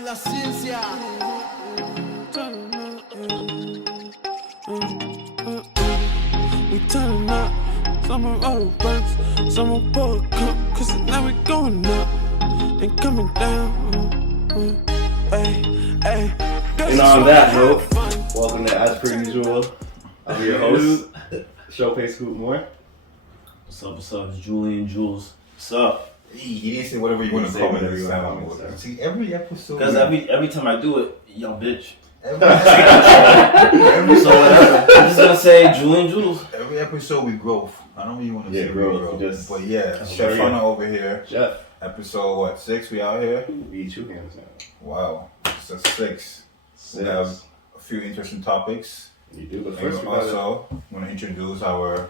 es la ciencia. We turning up, some are roll burns, some are pull cup, cause now we going up and coming down. Hey. And on that note, welcome to As Per Usual. I'm your host, Showface Scoop Moore. What's up? It's Julian Jules. What's up? He didn't say whatever you want to call me. See, every episode. Because every time I do it, yo, bitch. Every So whatever. I'm just gonna say Julian Jules. Every episode we growth. I don't even want to say growth. But yeah, Chef Hunter over here. Jeff. Episode 6? We out here. We 2 hands now. Wow, it's a 6. We have a few interesting topics. You do, but And first we also want to introduce our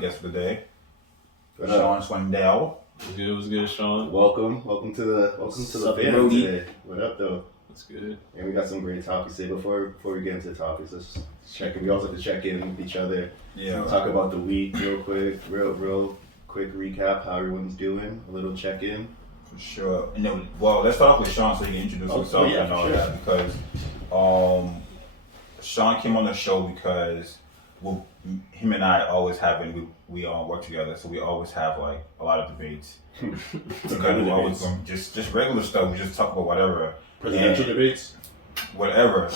guest for the day, Sean Swindell. What's good, Sean? Welcome to the band today. What up, though? That's good. And we got some great topics today. Before we get into the topics, let's check in. We also have to check in with each other. Yeah. Talk about the week real quick. Real quick recap how everyone's doing. A little check in. For sure. And then, let's start off with Sean so he can introduce himself and all that, because Sean came on the show because him and I always have, and we all work together, so we always have like a lot of debates. Together, we always just regular stuff. We just talk about whatever. Presidential debates? Whatever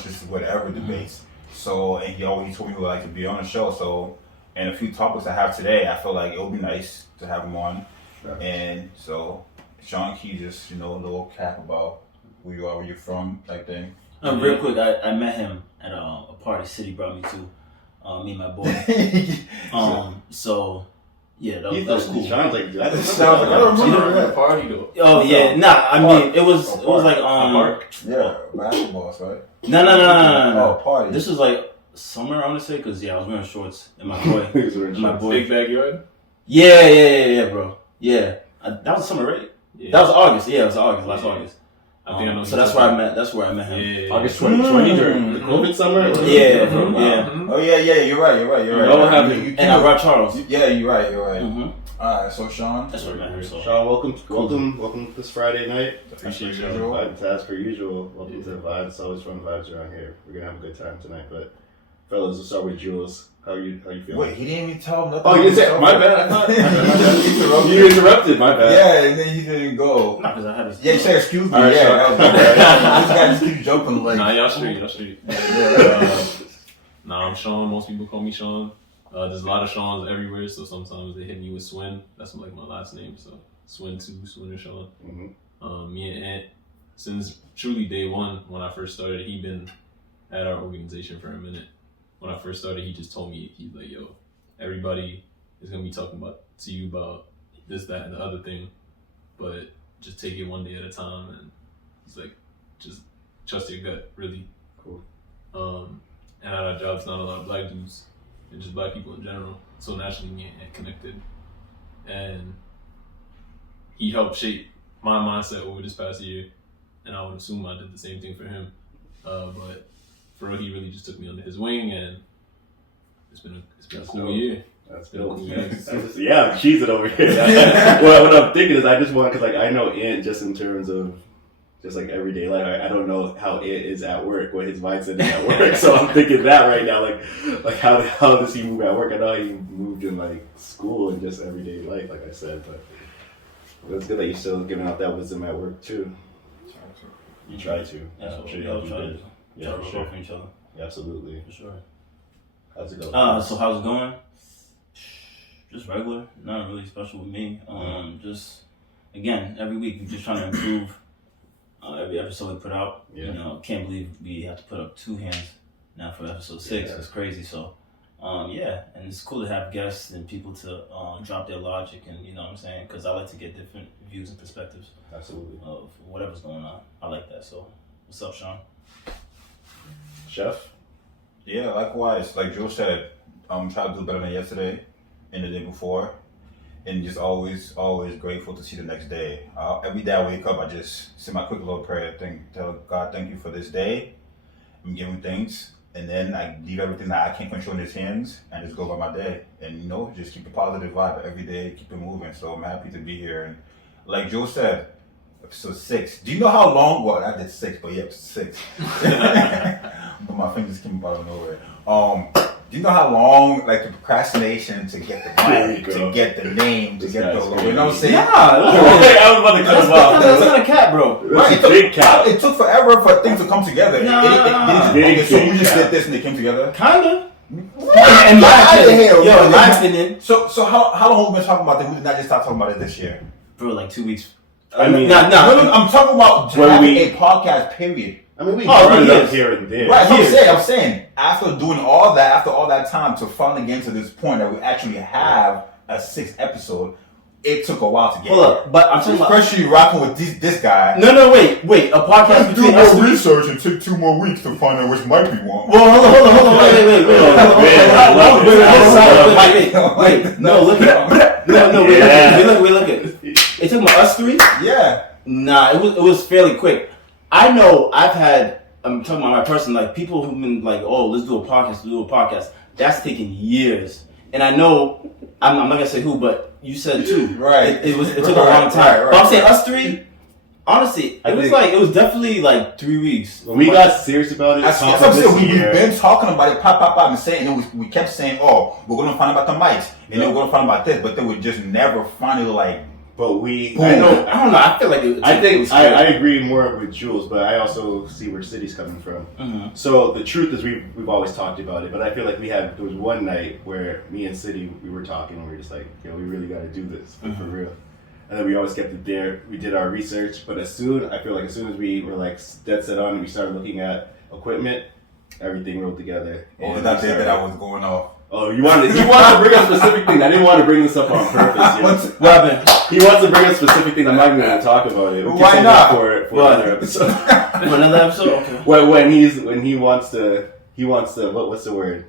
debates. So, and he told me he would like to be on the show. So, and a few topics I have today, I feel like it would be nice to have him on. Right. And so, Sean Key, just, a little cap about who you are, where you're from, type thing. Real quick, I met him at a party City brought me to, me and my boy. So, yeah, that was cool. Sounds like I don't remember that party though. Oh yeah, I mean it was like park. Yeah, basketballs, right? No. Oh, party. This was like summer, I want to say, because I was wearing shorts and my boy, Big backyard. Yeah, bro. Yeah, that was summer, right? Yeah. That was August. Yeah, it was August. Last August. I think I know. So that's where I met him. Yeah. August 2020 during the COVID summer. Yeah. Oh yeah, you're right. What happened? And I brought Charles. Yeah, you're right. Mm-hmm. All right, so Sean. That's what I met him. So. Sean, welcome this Friday night. Appreciate you. As per usual. Welcome to the vibes. It's always fun vibes around here. We're gonna have a good time tonight. But fellas, let's start with Jules. How you feeling? Wait, he didn't even tell nothing. Oh, you didn't say. My bad. I thought you interrupted. My bad. Yeah, and then you didn't go. No, because I had to. Yeah, you said excuse me. All right, that was my bad. This guy just keeps jumping like. Nah, y'all straight. I'm Sean. Most people call me Sean. There's a lot of Seans everywhere, so sometimes they hit me with Swin. That's like my last name, so Swin 2, Swin or Sean. Mm-hmm. Me and Ant, since truly day one when I first started, he been at our organization for a minute. When I first started, he just told me, he's like, yo, everybody is gonna be talking to you about this, that, and the other thing, but just take it one day at a time. And he's like, just trust your gut, really. Cool. And at our jobs, not a lot of black dudes, and just black people in general. So naturally, me and Ant connected, and he helped shape my mindset over this past year, and I would assume I did the same thing for him. But for real, he really just took me under his wing, and it's been a cool year. That's dope. Yeah, I'm cheesing over here. What I'm thinking is I just want, because like I know Ant just in terms of just like everyday life. I don't know how Ant is at work, what his mindset is at work. So I'm thinking that right now, like how does he move at work? I know he moved in like school and just everyday life, like I said, but it's good that you're still giving out that wisdom at work too. You try to. Yeah, I'm sure we'll you try did. Yeah, for sure. For each other. Absolutely. For sure. How's it going? So how's it going? Just regular. Not really special with me. Just again, every week we're just trying to improve every episode we put out. Yeah. Can't believe we have to put up 2 hands now for episode 6. Yeah. It's crazy. So and it's cool to have guests and people to drop their logic, and you know what I'm saying, because I like to get different views and perspectives. Absolutely. Of whatever's going on. I like that. So what's up, Sean? Chef? Yeah, likewise. Like Joe said, try to do better than yesterday and the day before, and just always grateful to see the next day. Every day I wake up, I just say my quick little prayer. Tell God, thank you for this day. I'm giving thanks, and then I leave everything that I can't control in His hands and just go about my day. And just keep a positive vibe every day, keep it moving. So I'm happy to be here. And like Joe said, Episode 6. Do you know how long? Well, I did 6, but yeah, episode 6. But my fingers came out of nowhere. Do you know how long, like, the procrastination to get the mic, to get the name, to get the logo? You know what I'm saying? Yeah, I was about to cut him off. That's not a cat, bro. That's a big cat. It took forever for things to come together. So we just did this and they came together? Kinda. In my opinion. So how long have we been talking about that? We did not just start talking about it this year. Bro, like 2 weeks. I mean, no, I'm talking about having a podcast, period. I mean, we brought it up here and there. Right, I'm saying, after doing all that time to finally get to this point that we actually have a 6th episode, it took a while to get Hold up, but I'm talking about... Especially rocking with this guy. No, wait, a podcast between us... Do more research and take 2 more weeks to find out which mic we want. Well, hold on, wait. No, look at... No, we look at... It took us 3? Yeah. Nah, it was fairly quick. I know I'm talking about my person, like people who've been like, oh, let's do a podcast. That's taken years. And I know, I'm not gonna say who, but you said 2. Right. It took a long time. Right. But I'm saying us 3, honestly, it was definitely like 3 weeks. When we got serious about it, we've been talking about it, pop, and saying, and we kept saying, oh, we're gonna find out about the mics, and then we're gonna find out about this, but then we just never finally like. But I don't know. I feel like I agree more with Jules, but I also see where City's coming from. Mm-hmm. So the truth is, we've always talked about it, but I feel like there was one night where me and City, we were talking, and we were just like, we really got to do this for real. And then we always kept it there. We did our research, but as soon as we were like dead set on, and we started looking at equipment, everything rolled together. Oh, that day that I was going off. Oh, you wanted to bring up specific things. I didn't want to bring this up on purpose. What happened? He wants to bring up specific things. I'm not even going to talk about it. Why not? For another episode. For another episode? Okay. When he wants to. What's the word?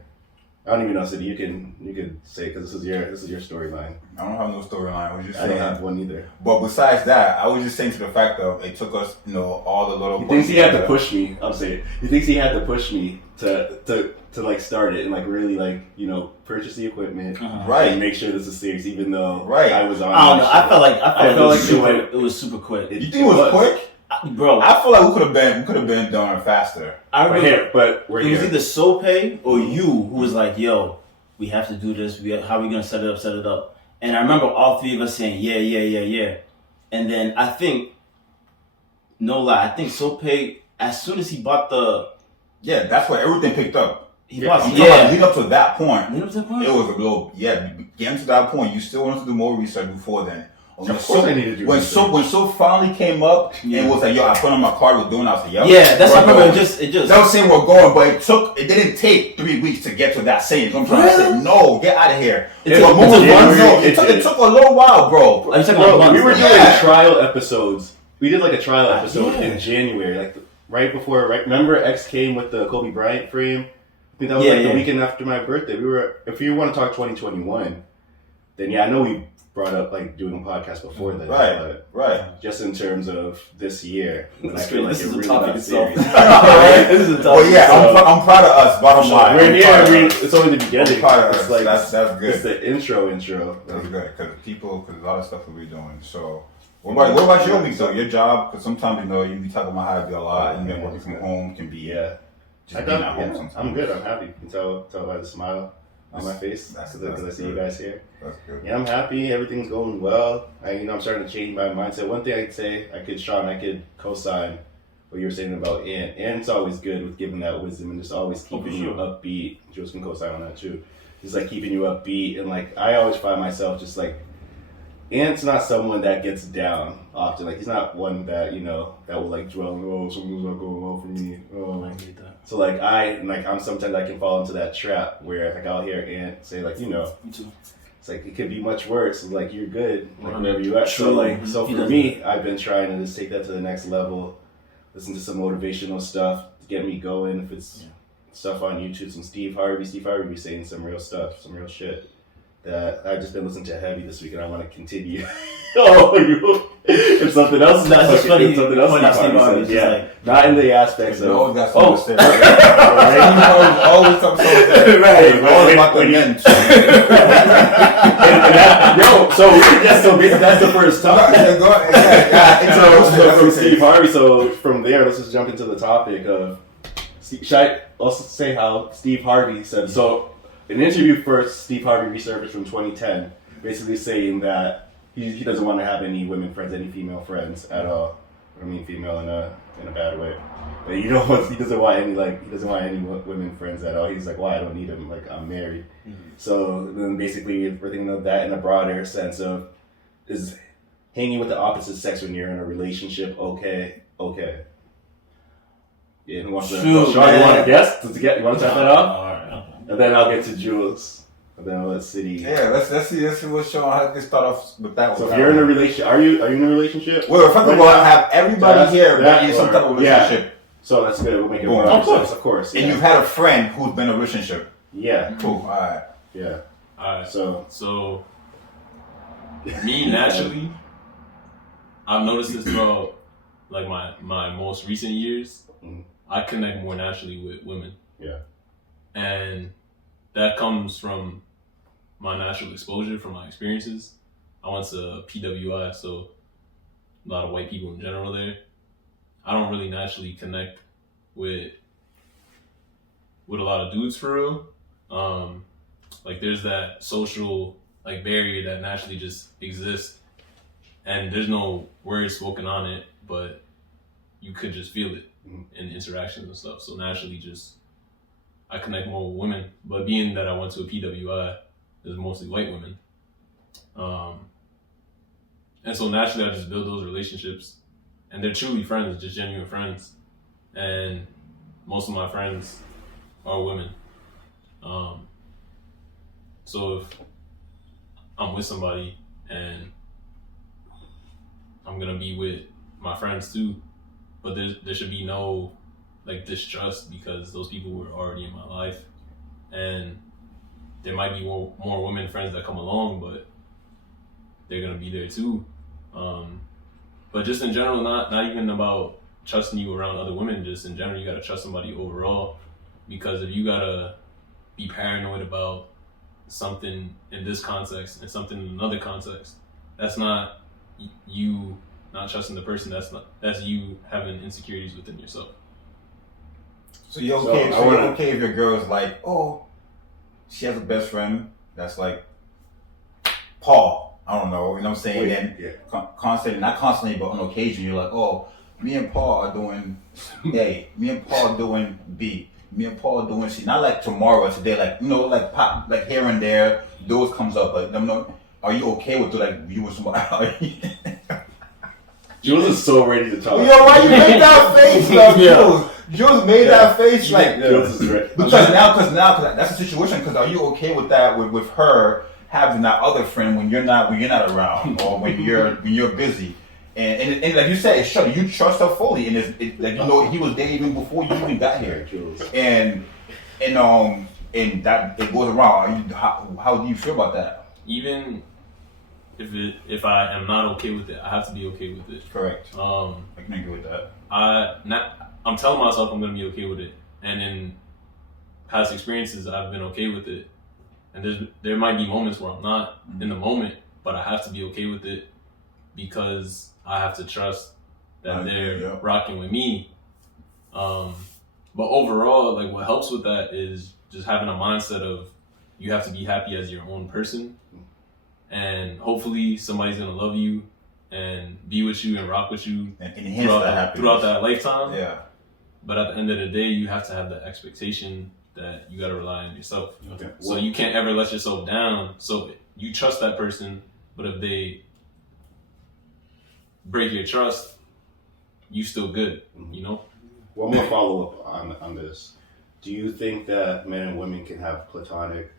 I don't even know, City. You can say, because this is your storyline. I don't have no storyline. I was just I saying. don't have one either. But besides that, I was just saying to the fact of it took us, all the little. He thinks he had to push me. I'm saying. He thinks he had to push me to like start it and like really like purchase the equipment, right, and make sure this is serious, even though right. I was on. I don't know. I felt like it was super quick. You think it was quick? Bro, I feel like we could have been done faster. I remember, but we're it was either Sope or you who was like, "Yo, we have to do this. How are we gonna set it up?" And I remember all 3 of us saying, "Yeah." And then I think, no lie, I think Sope, as soon as he bought that's where everything picked up. Leading up to that point, it was a little, getting to that point, you still wanted to do more research before then. Of course I needed to do when Soap finally came up and was like, yo, I put on my card, we're doing, I was like, yo. Yeah, that's what I remember. It just. That was saying we're going, but it didn't take 3 weeks to get to that saying. So I'm trying to say, no, get out of here. It took a little while, bro. We were doing trial episodes. We did like a trial episode in January, like remember X came with the Kobe Bryant frame? I think that was the weekend after my birthday. If you want to talk 2021, then I know we brought up like doing a podcast before that. Right. Just in terms of this year, when I This feel like is it a really topic got itself. serious. This is a topic. Well, yeah, I'm proud of us. Bottom line, We're here. It's only the beginning. I'm proud of us. It's like that's good. It's the intro. That's good because a lot of stuff that we're doing. So, what about your week though? Your job? Because sometimes you be talking about how to do a lot, and then working from home can be just being at home sometimes. I'm good. I'm happy. You can tell by the smile on my face because I see you guys here. That's good. Yeah, I'm happy. Everything's going well. I'm starting to change my mindset. One thing I could co-sign what you were saying about Ant. Ant's always good with giving that wisdom and just always keeping you upbeat. Jules can co-sign on that too. Just like keeping you upbeat and like I always find myself just like Ant's not someone that gets down often. Like he's not one that that will like dwell on something's not going well for me. I hate that. So like I'm sometimes I can fall into that trap where like I'll hear Ant say like Me too. it's like it could be much worse. Like you're good, like wherever you at. True. So for me, I've been trying to just take that to the next level. Listen to some motivational stuff to get me going. If it's stuff on YouTube, some Steve Harvey be saying some real stuff, some real shit that I've just been listening to heavy this week, and I want to continue. If something else is That's just funny. if something else Point out Steve Harvey, said, it's yeah, like- not in the aspects You of always got something to say. Always something to say. right, Always about the men. so that's the first topic. So from Steve Harvey, so from there, let's just jump into the topic of. Should I also say how Steve Harvey said? So, in an interview first, Steve Harvey resurfaced from 2010, basically saying that he doesn't want to have any women friends, any female friends at all. I mean, female in a bad way. But he doesn't want any women friends at all. He's like, well, I don't need them. Like, I'm married. Mm-hmm. So then basically, we're thinking of that in a broader sense of is hanging with the opposite sex when you're in a relationship okay? Yeah, who wants to? Sean, you want to guess? You want to start that off? All right. And then I'll get to Jules. And then I'll let City. Yeah, let's see what Sean has to start off with that. So if you're in a relationship, are you in a relationship? Well, first of all, I have everybody here that is some type of relationship. Yeah. So that's good. We'll make it Boom. more sense, of course. And you've had a friend who's been in a relationship. Yeah. Cool. All right. Yeah. All right. So me naturally, I've noticed this throughout like my most recent years. Mhm. I connect more naturally with women. Yeah. And that comes from my natural exposure, from my experiences. I went to PWI, so a lot of white people in general there. I don't really naturally connect with a lot of dudes for real. Like there's that social like barrier that naturally just exists, and there's no words spoken on it, but you could just feel it in interactions and stuff. So naturally, I connect more with women. But being that I went to a PWI, there's mostly white women, and so naturally I just build those relationships, and they're truly friends, just genuine friends, and most of my friends are women. So if I'm with somebody and I'm gonna be with my friends too, but there should be no like distrust because those people were already in my life, and there might be more women friends that come along, but they're gonna be there too. But just in general, not even about trusting you around other women. Just in general, you gotta trust somebody overall, because if you gotta be paranoid about something in this context and something in another context, that's not you not trusting the person. That's you having insecurities within yourself. So you're okay? So you're okay if your girl's like, oh, she has a best friend that's like Paul. I don't know. You know what I'm saying? Constantly, not constantly, but on occasion, you're like, oh, me and Paul are doing A. Me and Paul are doing B. Me and Paul are doing C. Not like tomorrow or today, like, you know, like pop, like here and there, those comes up. But I'm not. Are you okay with like you with somebody? Jules is so ready to talk. Yo, why you made that face, Jules? Jules made that face like. Jules is ready. Because now, that's the situation. Because are you okay with that? With her having that other friend when you're not around, or when you're busy, and like you said, it's true. You trust her fully, and like you know he was there even before you even got here, and that it goes around. How do you feel about that? Even if I am not okay with it, I have to be okay with it. Correct. I can agree with that. I'm telling myself I'm gonna be okay with it, and in past experiences I've been okay with it. And there might be moments where I'm not in the moment, but I have to be okay with it because I have to trust that they're rocking with me. But overall, like what helps with that is just having a mindset of you have to be happy as your own person, and hopefully somebody's gonna love you and be with you and rock with you and enhance throughout that lifetime. Yeah. But at the end of the day, you have to have the expectation that you got to rely on yourself. Okay. So you can't ever let yourself down. So you trust that person, but if they break your trust, you still good, you know? One more follow-up on this. Do you think that men and women can have platonic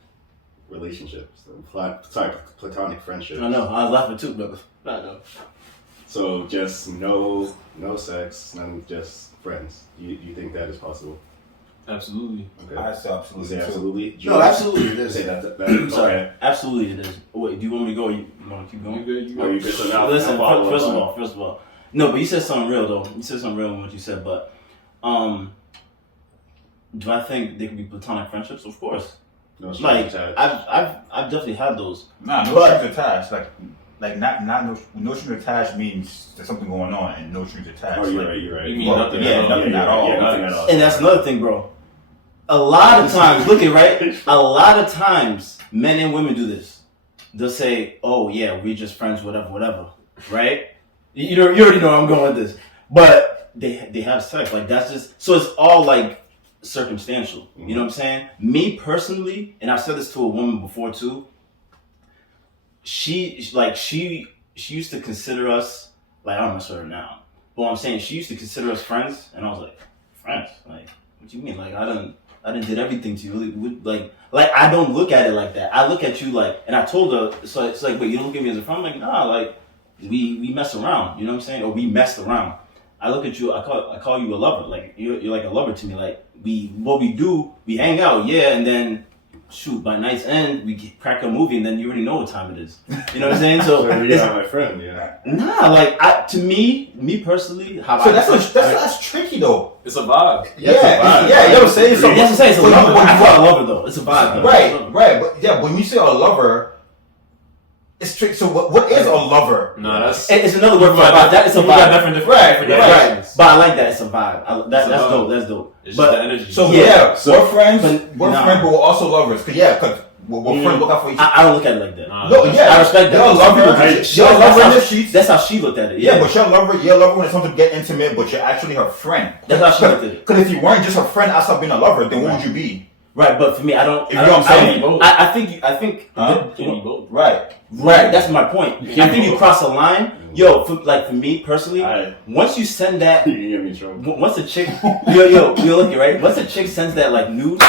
relationships? Platonic friendships? I know. I was laughing too, but I know. So just no sex, just friends. Do you think that is possible? Absolutely. Okay. I say absolutely. Say too. absolutely. No, absolutely it is. Say that. Sorry, Okay. absolutely it is. Wait, do you want me to go? Or you want to keep You going? good? You Are you good? good? So now, Listen, now follow first up of all, no, but you said something real though. You said something real in what you said, but do I think there could be platonic friendships? Of course. No, Like chat. I've definitely had those. Nah, no strings attached. Like not no strings attached means there's something going on, and no strings attached. Oh, you're like, right. You're right. You mean Well, nothing yeah, at all? nothing at all. Yeah, nothing at all. And that's another thing, bro. A lot of times, look at right. A lot of times, men and women do this. They'll say, "Oh yeah, we're just friends, whatever," right? You already know where I'm going with this. But they have sex, like that's just so it's all like circumstantial. You know what I'm saying? Me personally, and I've said this to a woman before too. She used to consider us like I don't mess with her now, but what I'm saying she used to consider us friends, and I was like, friends? Like what you mean? Like I done did everything to you. Like I don't look at it like that. I look at you like, and I told her, so it's like, wait, you don't look at me as a friend? I'm like, nah, like we mess around. You know what I'm saying? Or we messed around. I look at you. I call you a lover. Like you're like a lover to me. Like what we do, we hang out, yeah, and then shoot by night's end we crack a movie, and then you already know what time it is. You know what I'm saying? So So you're not my friend, yeah. nah, like to me personally, how So I that's tricky though. It's a vibe. Yeah, That's a vibe. yeah, you know what I'm saying? So That's what I'm saying. It's a when you- lover. when you- I call it a lover though. It's a vibe though. Right, but yeah, when you say a lover, it's tricky. So what is a lover? No, that's It's another word for a People vibe. It's a people got vibe. different Right, definitions. But I like that. It's a vibe. That's It's a vibe. dope. That's dope. It's But just the energy. So Yeah, we're friends. but We're nah. friends, but we're also lovers. Cause we're friends. Look out for each other. I don't look at it like that. Nah, No, yeah, I respect that. You're a Some lover. people do. You're a lover in the sheets. That's how she looked at it. Yeah, but you're a lover when it's something to get intimate, but you're actually her friend. That's how she looked at it. Because if you weren't just her friend outside being a lover, then what would you be? Right, but for me, I don't. If you know what I'm saying. I think. Huh? Can be both. Right. Right, that's my point. I think you cross a line. Yo, for me personally, Alright. once you send that, You can get me in trouble. once a chick, yo, look it right. Once a chick sends that like nude,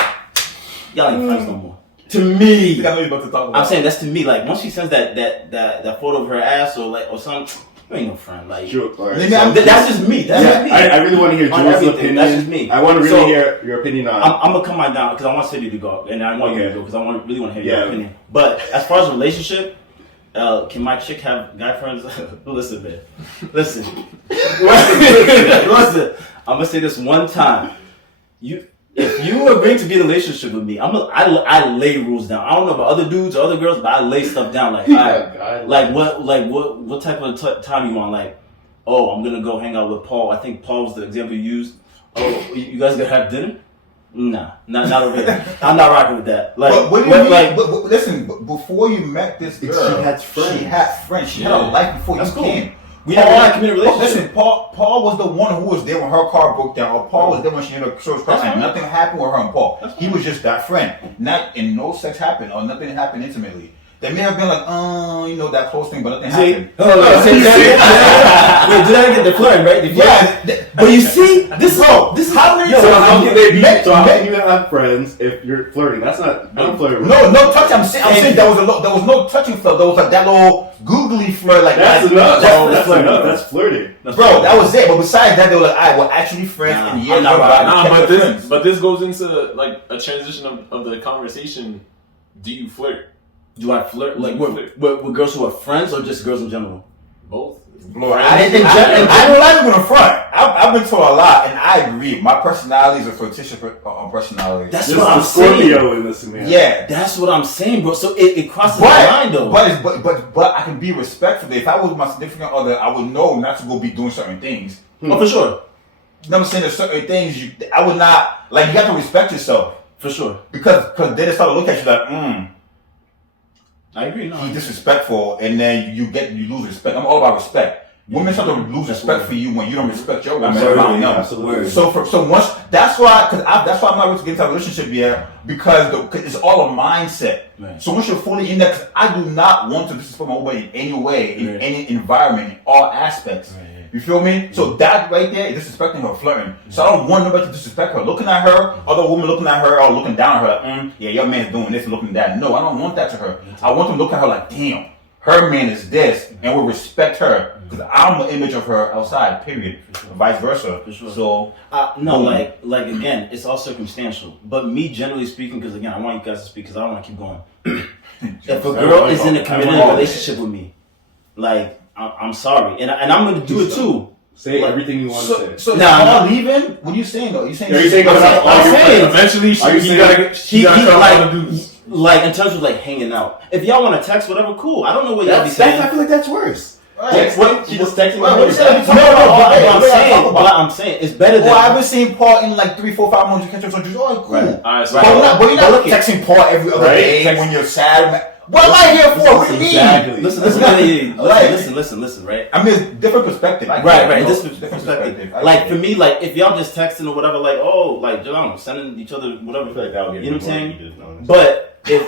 y'all ain't friends no more. To I me, think I know you're about to talk about. I'm saying that's to me. Like once she sends that photo of her ass or something, you ain't no friend. Like Sure. All right. Maybe So- I'm- that's just me. That's just me. I really want to hear On Jules' everything, opinion. that's just me. I want to really So- hear your opinion on. I'm gonna come on down because I want City to go, and I want you to Okay. go because I really want to hear Yeah. your opinion. But as far as a relationship, can my chick have guy friends? Listen, man. Listen. Listen. I'm gonna say this one time. If you agree to be in a relationship with me, I lay rules down. I don't know about other dudes or other girls, but I lay stuff down. Like, what type of time you want? Like, oh, I'm gonna go hang out with Paul. I think Paul was the example you used. Oh, you guys gonna have dinner? Nah, not over here. I'm not rocking with that. Like, But what do you mean? like, But listen, before you met this girl, She had friends. She had friends. She had a Yeah. life before That's you cool. came. We never had a committed relationship. Listen, Paul was the one who was there when her car broke down, or Paul was there when she had a church car, That's and fine. nothing happened with her and Paul. That's He fine. was just that friend. And no sex happened, or nothing happened intimately. They may have been like, that close thing, but nothing See? happened. See that? Wait, did I get the flirting, right? The flirting. Yeah, But you see, this is how many So how can they be? Met- So how met- can you have friends if you're flirting? That's not. Don't flirt. With No touch. I'm saying there was no touching flirt. There was like that little googly flirt, like That's that. enough. That's That's enough. flirting. That's flirting. Bro, that was it. But besides that, they were like, "Alright, we're actually friends." Nah, and yeah, I'm not we're riding. Nah, kept but it this friends. but this goes into like a transition of the conversation. Do you flirt? Do I flirt like with girls who are friends or just girls in general? Both. Bro, In I'm general- not even gonna front. I've been told a lot, and I agree. My personality is a flirtatious personality. That's This what I'm is saying. Scorpio in this man. Yeah, That's what I'm saying, bro. So it crosses the line, though. but I can be respectful. If I was my significant other, I would know not to go be doing certain things. Oh, for sure, You know what I'm saying? There's certain things I would not like. You have to respect yourself for sure. because then they start to look at you like, I agree. No, he's disrespectful, and then you lose respect. I'm all about respect. Women start to lose respect for you when you don't respect your women around them. Absolutely. So once that's why I'm not ready to get into a relationship yet because it's all a mindset. Right. So once you're fully in there, 'cause I do not want to disrespect my woman in any way, in Right. any environment, in all aspects. Right. You feel me? So that right there is disrespecting her, flirting. So I don't want nobody to disrespect her. Looking at her, other women looking at her or looking down at her like, yeah, your man's doing this and looking at that. No, I don't want that to her. I want them to look at her like, damn, her man is this, and will respect her because I'm an image of her outside. Period. Vice versa. For sure. So no, like again, it's all circumstantial. But me, generally speaking, because again, I want you guys to speak because I don't want to keep going. If a girl is in a committed relationship with me, like I'm sorry, and I'm gonna do it too. Say everything you want to say. So now leaving? What are you saying though? You saying? Are you saying eventually she gotta come out and do? Like in terms of like hanging out. If y'all want to text, whatever, cool. I don't know what y'all be saying. I feel like that's worse. Right. She just texted me. But I'm saying it's better than. Well, I haven't seen Paul in like 3, 4, 5 months. You catch up on just cool. Right. Alright, so But you're not texting Paul every other day when you're sad. What am I here for? What do you mean? Exactly. Listen, right? I mean, it's different perspective. Right. This perspective. Like for me, like if y'all just texting or whatever, like like sending each other whatever. I feel like that would get you know what I'm saying? heated, But if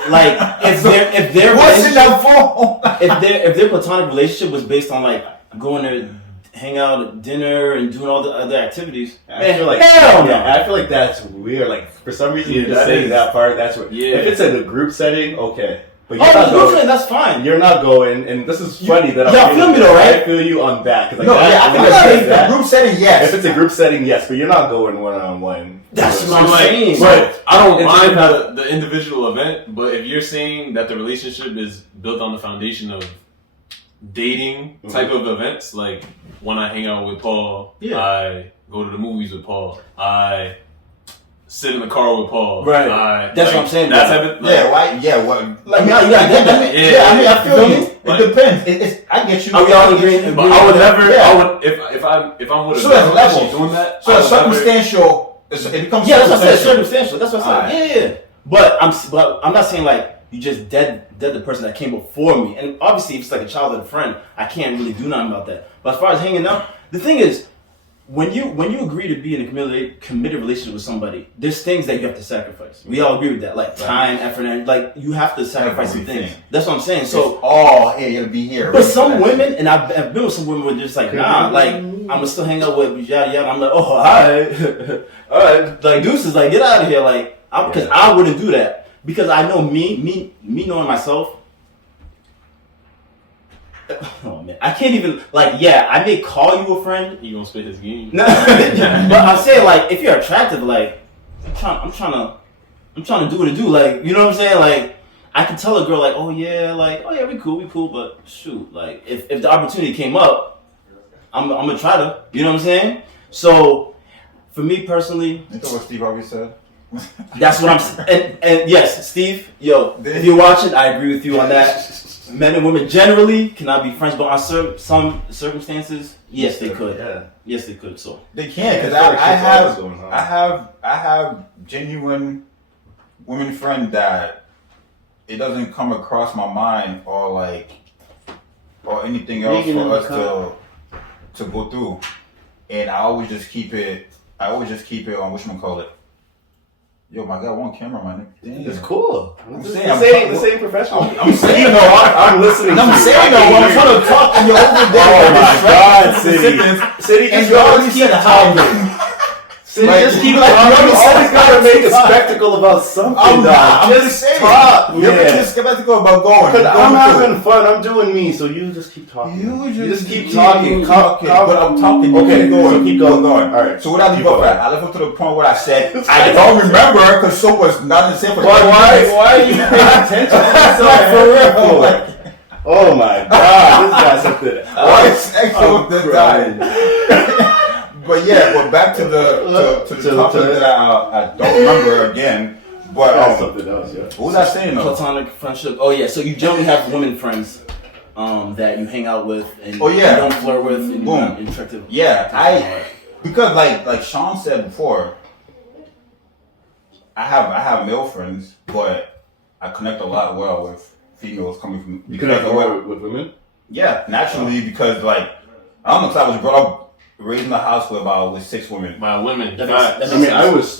their what's in that phone? if their platonic relationship was based on like going to hang out at dinner and doing all the other activities, I feel like hell no. I feel like that's weird. Like for some reason you're just saying that part. That's what. Yeah. If it's in a group setting, okay. But you're not going. That's fine. You're not going, and this is funny that y'all feel me though, right? I feel you on that. Like No, I think that's a group setting, yes. If it's a group setting, yes, but you're not going one-on-one. That's So what I'm saying. But I don't mind the individual event, but if you're saying that the relationship is built on the foundation of dating type of events, like when I hang out with Paul, I go to the movies with Paul, I sit in the car with Paul. Right. That's what I'm saying. That type of, I feel you. It depends. I get you. Are we all agreeing? But I would never. I would if I'm with a girl and she's doing that. So it's circumstantial. It becomes that's what I said. Circumstantial. That's what I said. Yeah. But I'm not saying like you just dead the person that came before me. And obviously, if it's like a childhood friend, I can't really do nothing about that. But as far as hanging out, the thing is, when you agree to be in a committed relationship with somebody, there's things that you have to sacrifice. We all agree with that, like time, effort, and like you have to sacrifice some things. That's what I'm saying. So, you gotta be here. But some women, and I've been with some women where they're just like, nah, like I'm gonna still hang out with yada yada. I'm like, oh, all right, all right, like deuces, like get out of here, like because I wouldn't do that because I know me knowing myself. Oh man, I can't even I may call you a friend. You gonna spit his game? No, but I'm saying like if you're attractive, like I'm trying to do what I do. Like you know what I'm saying? Like I can tell a girl like, oh yeah, we cool. But shoot, like if the opportunity came up, I'm gonna try to. You know what I'm saying? So for me personally, that's what Steve always said. That's what I'm saying. And yes, Steve, if you're watching, I agree with you on that. Men and women generally cannot be friends, but on some circumstances, yes, they could. Yeah. Yes, they could. So they can because I have genuine women friend that it doesn't come across my mind or anything else for us to go through, and I always just keep it on whatchamacallit. Yo, my God, one camera, man. Damn. It's cool. I'm saying the same professional. I'm saying I'm listening. I'm saying I'm trying to talk and you're over there. Oh my God, City and you already said how. City, just keep like you always gotta make a spectacle about something. I'm just saying. Talk. You're making a spectacle about going. Because I'm having fun. I'm doing me. So you just keep talking. You just keep talking. But I'm talking. Okay, so keep going. All right. So what I leave up at? I left up to the point where I said I don't remember because so was not in the same. Why are you paying attention to yourself for real? Oh my God, this guy's something. What's extra the time? But back to the topic that I don't remember again. But something else. Yeah. What was I saying though? Platonic friendship. Oh yeah. So you generally have women friends that you hang out with and you don't flirt with and you're not attractive. Yeah, because like Sean said before, I have male friends, but I connect a lot well with females coming from. You connect more with women? Yeah, naturally because I don't know because I was brought up. Raised in a house with 6 women. By women. I was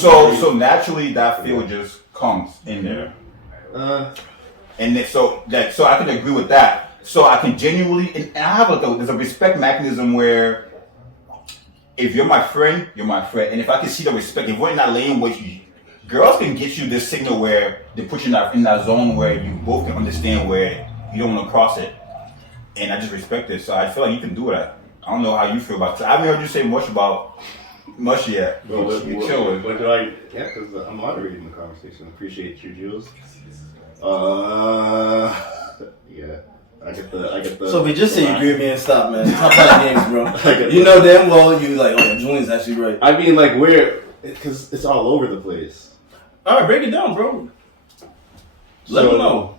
so naturally that feel just comes in there. And then, so I can agree with that. So I can genuinely and I have there's a respect mechanism where if you're my friend, you're my friend. And if I can see the respect, if we're in that lane with you, girls can get you this signal where they put you in that zone where you both can understand where you don't want to cross it, and I just respect it. So I feel like you can do that. I don't know how you feel about it. I haven't heard you say much yet. Well, You chill with. what do I? Yeah, because I'm moderating the conversation. Appreciate you, Jules. Yeah. I get the. So we just say you agree with me and stop, man. Stop playing games, bro. You know damn well you like, oh, Julian's actually right. I mean, like, because it's all over the place. All right, break it down, bro. Let me know.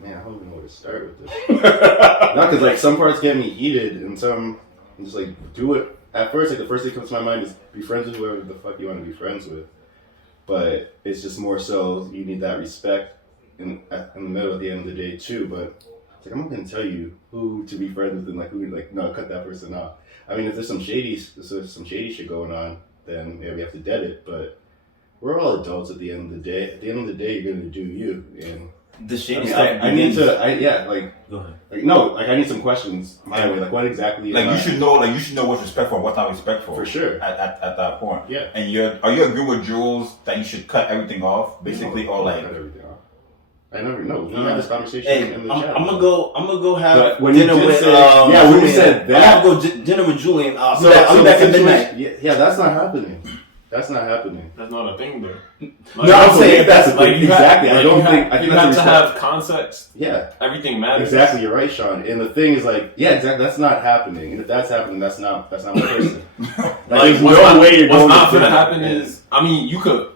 Man, I don't even know where to start with this. Not because, like, some parts get me heated, and some I'm just like, do it. At first, like, the first thing that comes to my mind is be friends with whoever the fuck you want to be friends with. But it's just more so you need that respect in the middle at the end of the day, too. But it's like, I'm not going to tell you who to be friends with and, like, who, like, no, cut that person off. I mean, if there's some shady shit going on, then maybe we have to dead it. But we're all adults at the end of the day. At the end of the day, you're going to do you. And the shady I need to, like, go ahead. Like, no, like, I need some questions my way. Like, what exactly? Like, you should know what's respectful and what's not respectful. For sure. At that point. Yeah. And are you agree with Jules that you should cut everything off, basically, or like? Cut everything off. I never know. We had this conversation in the chat. I'm gonna go have when dinner you with. when you said that, I'm gonna go dinner with Julian. I'll so be back at midnight. Yeah, that's not happening. That's not happening. That's not a thing, though. Like, No, I'm saying that's a like thing. Exactly. I don't think. I think you that's have to have context. Yeah. Everything matters. Exactly. You're right, Sean. And the thing is, like, yeah, exactly. That's not happening. And if that's happening, that's not my person. Like, what's not gonna happen is, I mean, you could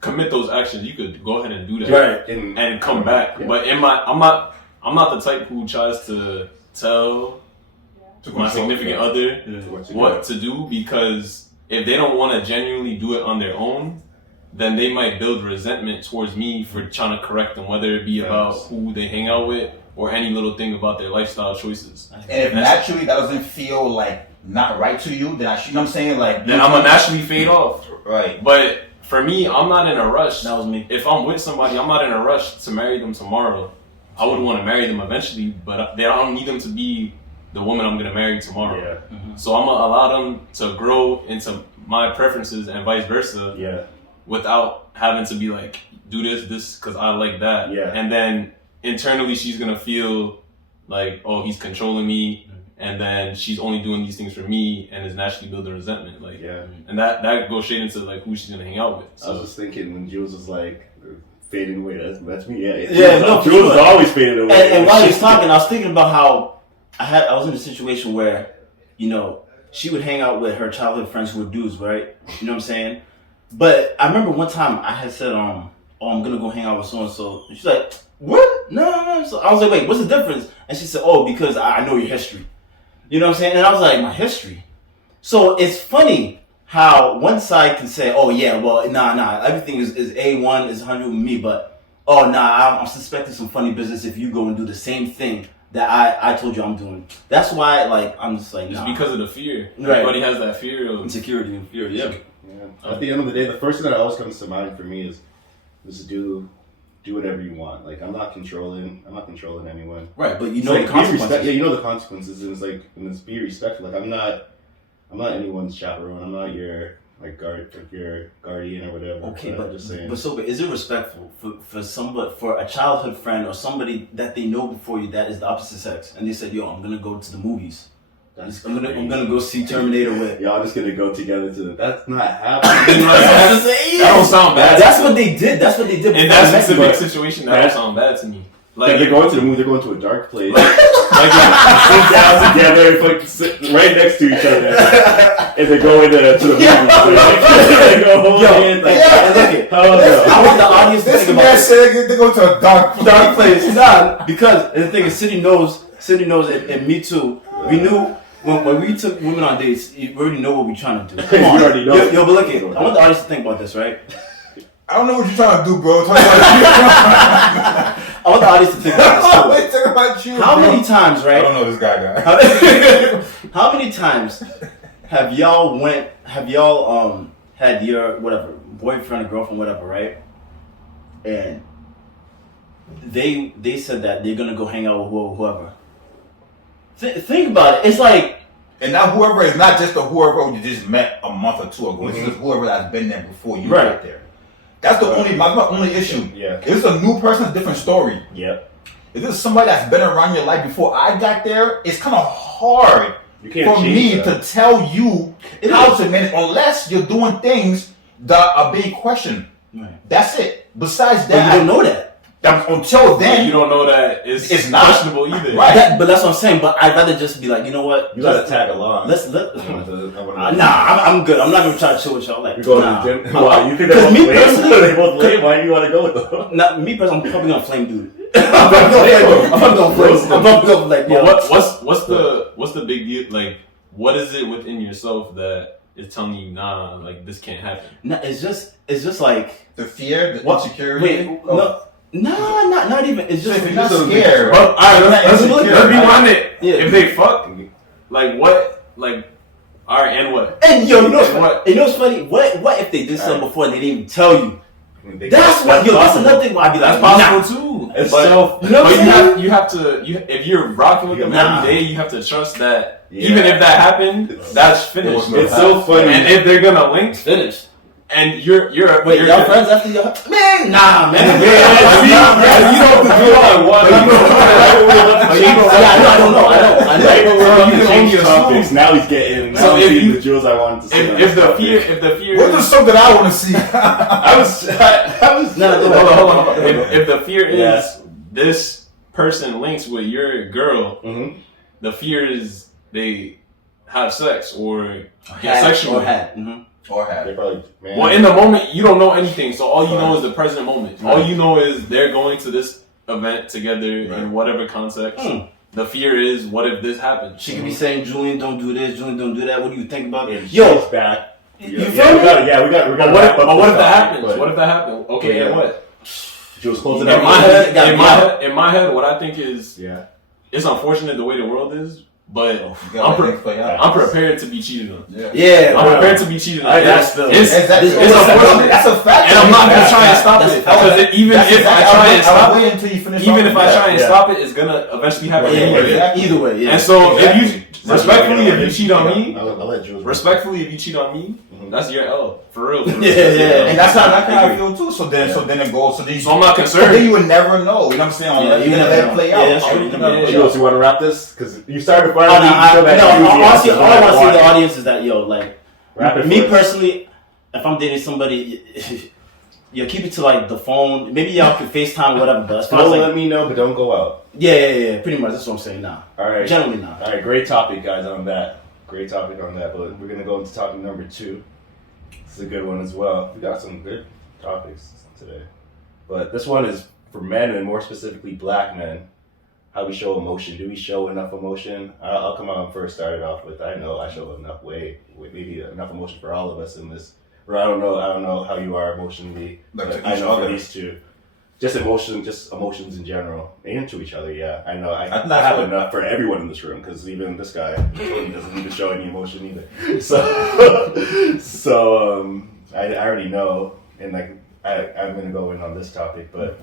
commit those actions. You could go ahead and do that, right, and come back. Yeah. But I'm not the type who tries to tell my significant other what to do, because if they don't want to genuinely do it on their own, then they might build resentment towards me for trying to correct them, whether it be about who they hang out with or any little thing about their lifestyle choices. And if naturally that doesn't feel like not right to you, then you know what I'm saying? Like, then I'm gonna naturally fade off. Right. But for me, I'm not in a rush. That was me. If I'm with somebody, I'm not in a rush to marry them tomorrow. I would want to marry them eventually, but I don't need them to be the woman I'm gonna marry tomorrow. Yeah. Mm-hmm. So I'm gonna allow them to grow into my preferences and vice versa. Yeah. Without having to be like, do this because I like that. Yeah. And then internally she's gonna feel like, oh, he's controlling me, and then she's only doing these things for me, and is naturally building resentment. Like, Yeah. and that goes straight into like who she's gonna hang out with. I So was just thinking when Jules was like fading away. That's me. Yeah. Yeah, no, Jules is always fading away. And while he was talking, I was thinking about how I was in a situation where, you know, she would hang out with her childhood friends who were dudes, right? You know what I'm saying? But I remember one time I had said, oh, I'm gonna go hang out with so and so. She's like, what? No. So I was like, wait, what's the difference? And she said, oh, because I know your history. You know what I'm saying? And I was like, my history? So it's funny how one side can say, oh yeah, well, nah, everything is A1, is 100 with me, but oh nah, I'm suspecting some funny business if you go and do the same thing that I told you I'm doing. That's why, like, I'm just like, it's nah. because of the fear. Right. Everybody has that fear of Insecurity and fear, yeah. Yeah. At the end of the day, the first thing that always comes to mind for me is to do whatever you want. Like, I'm not controlling anyone. Right, but you It's know like, the consequences. you know the consequences, and it's be respectful. Like, I'm not anyone's chaperone. I'm not your your guardian or whatever. Okay, I'm just saying. but is it respectful for a childhood friend or somebody that they know before you that is the opposite sex, and they said, "Yo, I'm gonna go to the movies. I'm gonna go see Terminator with." Y'all just gonna go together to that's not happening. You know what I'm saying? that don't sound bad. That's what they did. In that specific situation, that don't sound bad to me. Like, they're going to the movie, they're going to a dark place. Like sit down together, like, sit right next to each other, and they go into the movie. They go hold hands, like, I want the audience to This think man about this. said they go to a dark place. Nah, because the thing is, City knows, and me too. We knew when we took women on dates. You already know what we're trying to do. Come on, You already know. Yo, but look at. I want the audience to think about this, right? I don't know what you're trying to do, bro. I want the audience to think about this too. Talking about you. How bro. many times, I right? don't know this guy. How many times have y'all had your whatever boyfriend or girlfriend, whatever, right? And they said that they're gonna go hang out with whoever. Think about it. It's like, And now whoever is not just the whoever you just met a month or two ago. It's just whoever that's been there before you Right. got there. That's the only issue. Yeah. If it's a new person, it's a different story. Yep. if this is somebody that's been around your life before I got there, it's kind of hard for me to tell you how to manage, unless you're doing things that are being questioned. Right. That's it. Besides that, but you don't know that. Until then, you don't know that it's not questionable either. Right. But that's what I'm saying. But I'd rather just be like, you know what? You gotta tag along. I'm good. I'm not gonna try to chill with y'all. Like, you're going to the gym. Why? You think they're both lame? They both lame? Why do you want to go with them? Not me personally. I'm probably gonna flame dude. I'm probably gonna like. But what's the big deal? Like, what is it within yourself that is telling you, nah, like this can't happen? No, it's just like the fear, the insecurity. Wait, no, not even. It's just if you're not scared. Well, all right, let's rewind it. Yeah. If they fuck, like what, like, all right, and what? And yo, you know what's funny? What if they did something before and they didn't even tell you? That's another thing where I'd be like, that's possible too. It's but, so, you know what I'm saying? You have to, if you're rocking with them every day, you have to trust that even if that happened, that's finished. It's so funny. And if they're gonna link, it's finished. And you're wait, y'all friends after y'all? Man, nah, man. You don't know what. I don't know. You can change topics. Now he's getting. So if the jewels I wanted to see. If the fear. What is something I want to see? I was. No, hold on. If the fear is this person links with your girl, the fear is they have sex or get sexual. Or have. They probably, man. Well, in the moment, you don't know anything, so all you know is the present moment. Right. All you know is they're going to this event together in whatever context. The fear is, what if this happens? She could be saying, Julian, don't do this, Julian, don't do that. What do you think about it? Yo, it's back. You feel me? We got. But what if that happens? What if that happens? Okay, and what? She was closing in my head, what I think is, it's unfortunate the way the world is. But I'm prepared to be cheated on. Yeah, I'm prepared to be cheated on. It's unfortunate. That's a fact. And I'm not gonna try and stop it because even if I try and stop it, until you finish. Even if I try and stop it, it's gonna eventually happen anyway. Either way, And so if you respectfully, if you cheat on me, respectfully, if you cheat on me, that's your L for real. Yeah. And that's how I feel too. So then it goes. So I'm not concerned. So then you would never know. You know what I'm saying? You let it play out. You want to wrap this because you started fire. Honestly, all I want to say to the audience is that like me personally, if I'm dating somebody, keep it to like the phone. Maybe y'all can FaceTime or whatever. But as far as let me know, but don't go out. Yeah. Pretty much, that's what I'm saying now. All right, generally now. All right, great topic, guys. On that, But we're gonna go into topic number 2. This is a good one as well. We got some good topics today, but this one is for men and more specifically Black men. How we show emotion. Do we show enough emotion? I'll come on first. Start it off with I know I show enough maybe enough emotion for all of us in this. Or I don't know how you are emotionally. But I know for these two, just emotions in general, and to each other. Yeah, I know. I have enough for everyone in this room because even this guy totally doesn't need to show any emotion either. So I already know, and like I'm gonna go in on this topic. But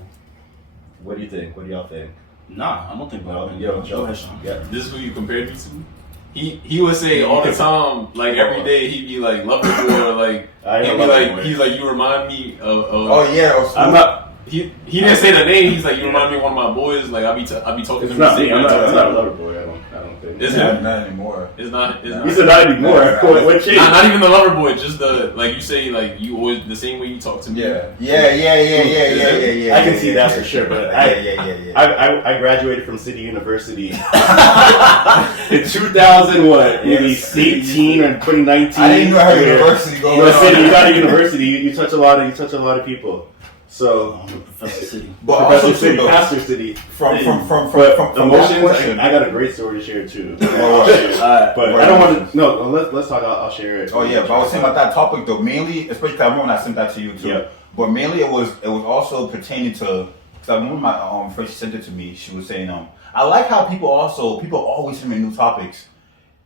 what do you think? What do y'all think? Nah, I don't think about it. Yo, Joe. Yeah. This is who you compared me to? He would say all the time, like every day, he'd be like, love you, or like, he's like, you remind me of oh yeah, I'm not. He didn't say the name. He's like, you remind me of one of my boys. Like I be talking to him. I'm not a lover boy. I don't think. Is it? Not anymore. It's not. He said not anymore. What changed? Not even the lover boy. Just the like you say like you always the same way you talk to me. Yeah. I can see that for sure. But I graduated from City University in 2000. What? Maybe 18 or 2019. I didn't know how university goes. You got a university. You touch a lot of people. So, Professor City. Pastor City. From emotions, I got a great story to share too. But I don't want to. No, let's talk. I'll share it. Oh yeah, but I was saying about that topic though. Mainly, especially because I remember when I sent that to you too. Yeah. But mainly, it was also pertaining to. Because I remember my friend, she sent it to me. She was saying, I like how people always send me new topics.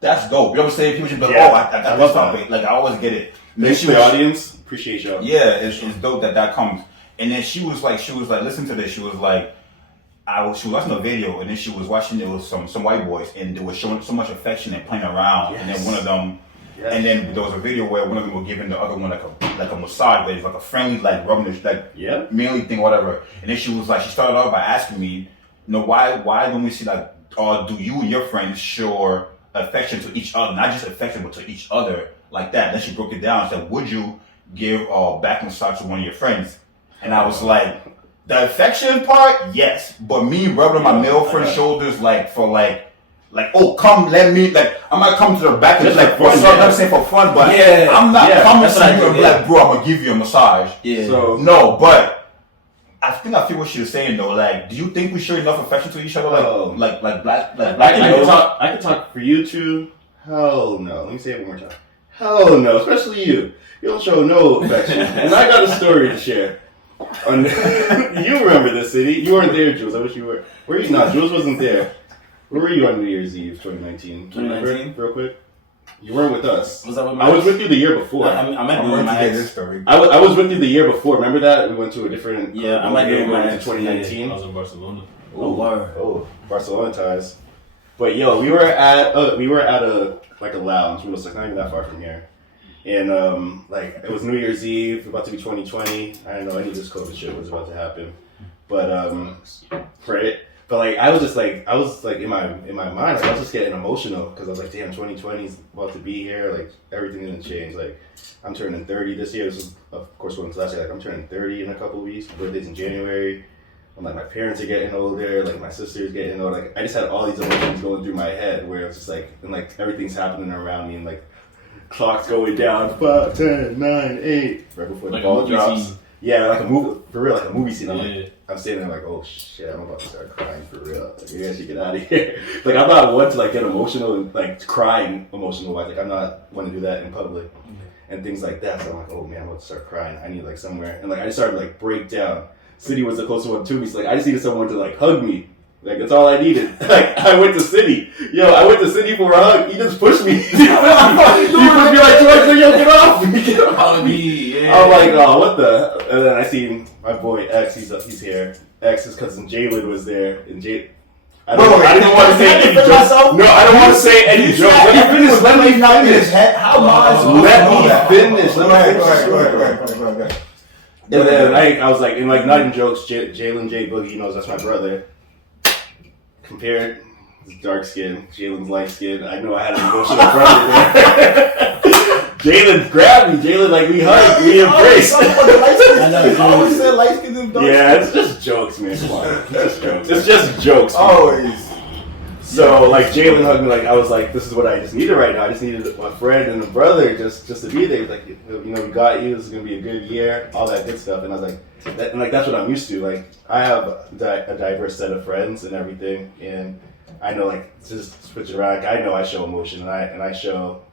That's dope. You know what I'm saying? People should be like, I got this topic. Like I always get it. Thanks to the audience. Appreciate y'all. Yeah, it's dope that comes. And then she was like, listen to this. She was like, she was watching a video, and then she was watching it with some white boys, and they were showing so much affection and playing around. Yes. And then one of them, and then there was a video where one of them were giving the other one like a massage, but it's like a friendly, like rubbing, mainly thing, whatever. And then she was like, she started off by asking me, why don't we see that? Or do you and your friends show affection to each other, not just affection, but to each other like that? Then she broke it down. She said, "Would you give a back massage to one of your friends?" And I was like, the affection part, yes, but me rubbing my male friend's shoulders, oh, come, let me, like, I might come to the back and like for fun, I'm saying for fun, but I'm not coming to you and be like, bro, I'm gonna give you a massage. Yeah. So no, but I feel what she was saying though. Like, do you think we show enough affection to each other? Like black I can talk for you two. Hell no. Let me say it one more time. Hell no, especially you. You don't show no affection. And I got a story to share. You remember this, City? You weren't there, Jules. I wish you were. Where are you? No, Jules wasn't there. Where were you on New Year's Eve 2019? 2019? Real quick. You weren't with us. Was that with I was with you the year before. I might be with my ex. story. I was with you the year before. Remember that? We went to a different. Yeah, I might be with my ex. 2019. I was in Barcelona. Oh, Barcelona ties. But yo, we were at a lounge. It was like not even that far from here. And it was New Year's Eve, about to be 2020. I don't know, any of this COVID shit was about to happen. But right. But like I was in my mind, like I was just getting emotional because I was like, damn, 2020 is about to be here. Like everything's gonna change. Like I'm turning 30 this year. This is of course when last year. Like I'm turning 30 in a couple of weeks. My birthday's in January. I'm like, my parents are getting older. Like my sister's getting older. Like I just had all these emotions going through my head where it's just like, and like everything's happening around me and like clock's going down 5, 10, 9, 8 right before the ball drops. Scene. Yeah, like a movie for real, like a movie scene. I'm sitting there like, oh shit, I'm about to start crying for real. Like, you guys should get out of here. Like I'm not one to like get emotional and like crying emotional. Like I'm not one to do that in public and things like that. So I'm like, oh man, I'm about to start crying. I need like somewhere, and like I just started like break down. City was the closest one to me, so like I just needed someone to like hug me. Like that's all I needed. Like I went to City. I went to City for a hug. He just pushed me. He pushed me like twice. Like, yo, get off me. Get off me. Yeah. I'm like, oh, what the? And then I seen my boy X. He's here. X's cousin Jalen was there, and I didn't want to say any jokes. No, I don't want to say any jokes. Let me finish. Let me finish. Let me finish. And then I was like, and like not even jokes. Jalen J Boogie knows that's my brother. Compared, he's dark skin. Jalen's light skin. I know I had an emotional brother there. Jalen grabbed me. Jalen, like we hugged, we embraced. I always said light skin and dark skin. Yeah, it's just jokes, man. Come on, it's just jokes. It's just jokes. Always. So like Jalen hugged me, like I was like, this is what I just needed right now. I just needed a friend and a brother just to be there. Like, we got you. This is gonna be a good year. All that good stuff. And I was like, that's what I'm used to. Like I have a diverse set of friends and everything, and I know like to just switch it around. Like, I know I show emotion and I show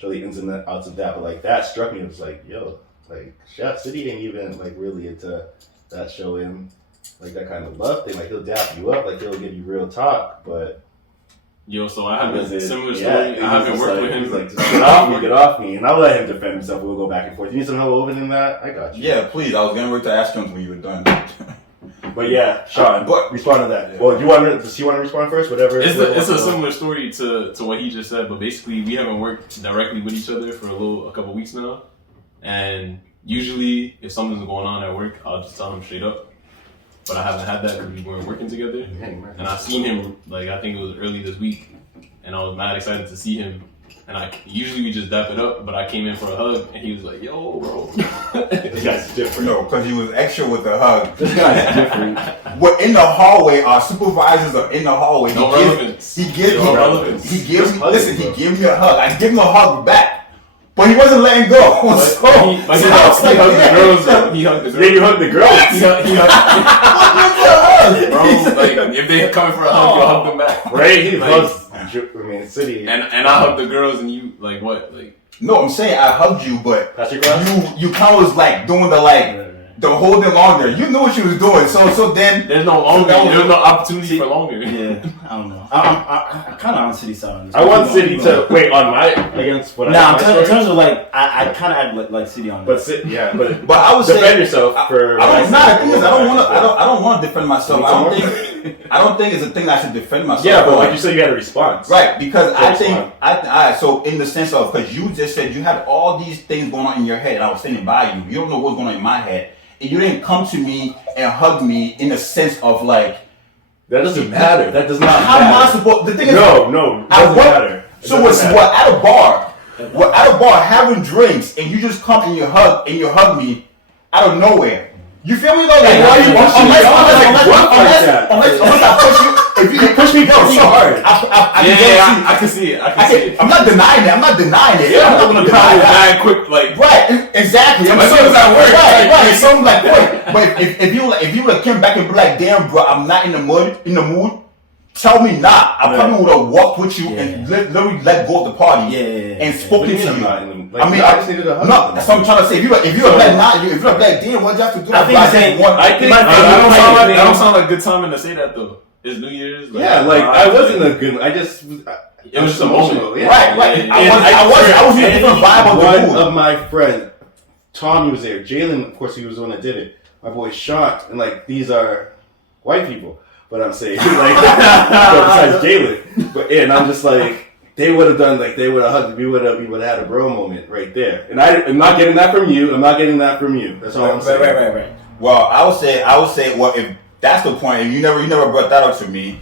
the ins and outs of that. But like that struck me. It was like, yo, like Chef City ain't even like really into that showing like that kind of love thing. Like he'll dap you up. Like he'll give you real talk, but. So I have a similar story. I haven't worked with him. He's like, just get off me, and I'll let him defend himself. We'll go back and forth. You need some help over than that? I got you. Yeah, please. I was gonna wait to ask him when you were done. But yeah, Sean, respond to that. Yeah. Well, does he want to respond first? Whatever. It's a similar story to what he just said, but basically we haven't worked directly with each other for a couple weeks now, and usually if something's going on at work, I'll just tell him straight up. But I haven't had that because we weren't working together. And I seen him, like, I think it was early this week. And I was mad excited to see him. And usually we just dap it up, but I came in for a hug. And he was like, yo, bro. This guy's different. No, because he was extra with the hug. This guy's different. We're in the hallway. Our supervisors are in the hallway. No relevance. He gives me a hug. I give him a hug back. But he wasn't letting go. He hugged the girls. Yeah, you hugged the girls. He hugged bro, like, if they coming for a hug, you'll hug them back. Right? He loves City. And I hugged the girls, and you, like, what? Like, no, I'm saying I hugged you, but you kind of was, like, doing the holding longer. You knew what you was doing. So then... There's no longer. There's no opportunity for longer. Yeah, I don't know. I'm kind of on City side. I want City to... Wait, on my... Against what I... in terms of, like, I kind of add, like, City on this. But I would defend say... yourself for... I don't want to defend myself. I don't think it's a thing I should defend myself. Yeah, but like you said, you had a response. Right, because I think... So, in the sense of... Because you just said you had all these things going on in your head, and I was standing by you. You don't know what's going on in my head. And you didn't come to me and hug me in a sense of like, That doesn't matter. That does not How matter. am I supposed? The thing is, No, it doesn't matter. So what's what at a bar? We're at a bar having drinks, and you just come and you hug me out of nowhere. You feel me though? Like, why you unless I push you. If you push me so hard, I can see it. I'm not denying it. I'm not denying it. Yeah, I'm not gonna deny that. quick, like Right, exactly. As soon as I work, right. So I'm like, wait. But if you would have came back and be like, damn, bro, I'm not in the mood. Tell me not. I probably would have walked with you and literally let go of the party and spoken to you. I just needed a hug. No, that's what I'm trying to say. If you were like, nah, if you're like, damn, what do you have to do? I don't sound like a good timing to say that though. It's New Year's. I wasn't a good. It was just emotional. Yeah. Right. I was in a different vibe of the mood. One of my friends, Tommy was there. Jalen, of course, he was the one that did it. My boy Sean, and like these are white people. But I'm saying, like, besides Jalen, and I'm just like, they would have done, like, they would have hugged, we would have had a bro moment right there. And I'm not getting that from you. That's all I'm saying. Right. Well, I would say, well, if that's the point, and you never brought that up to me,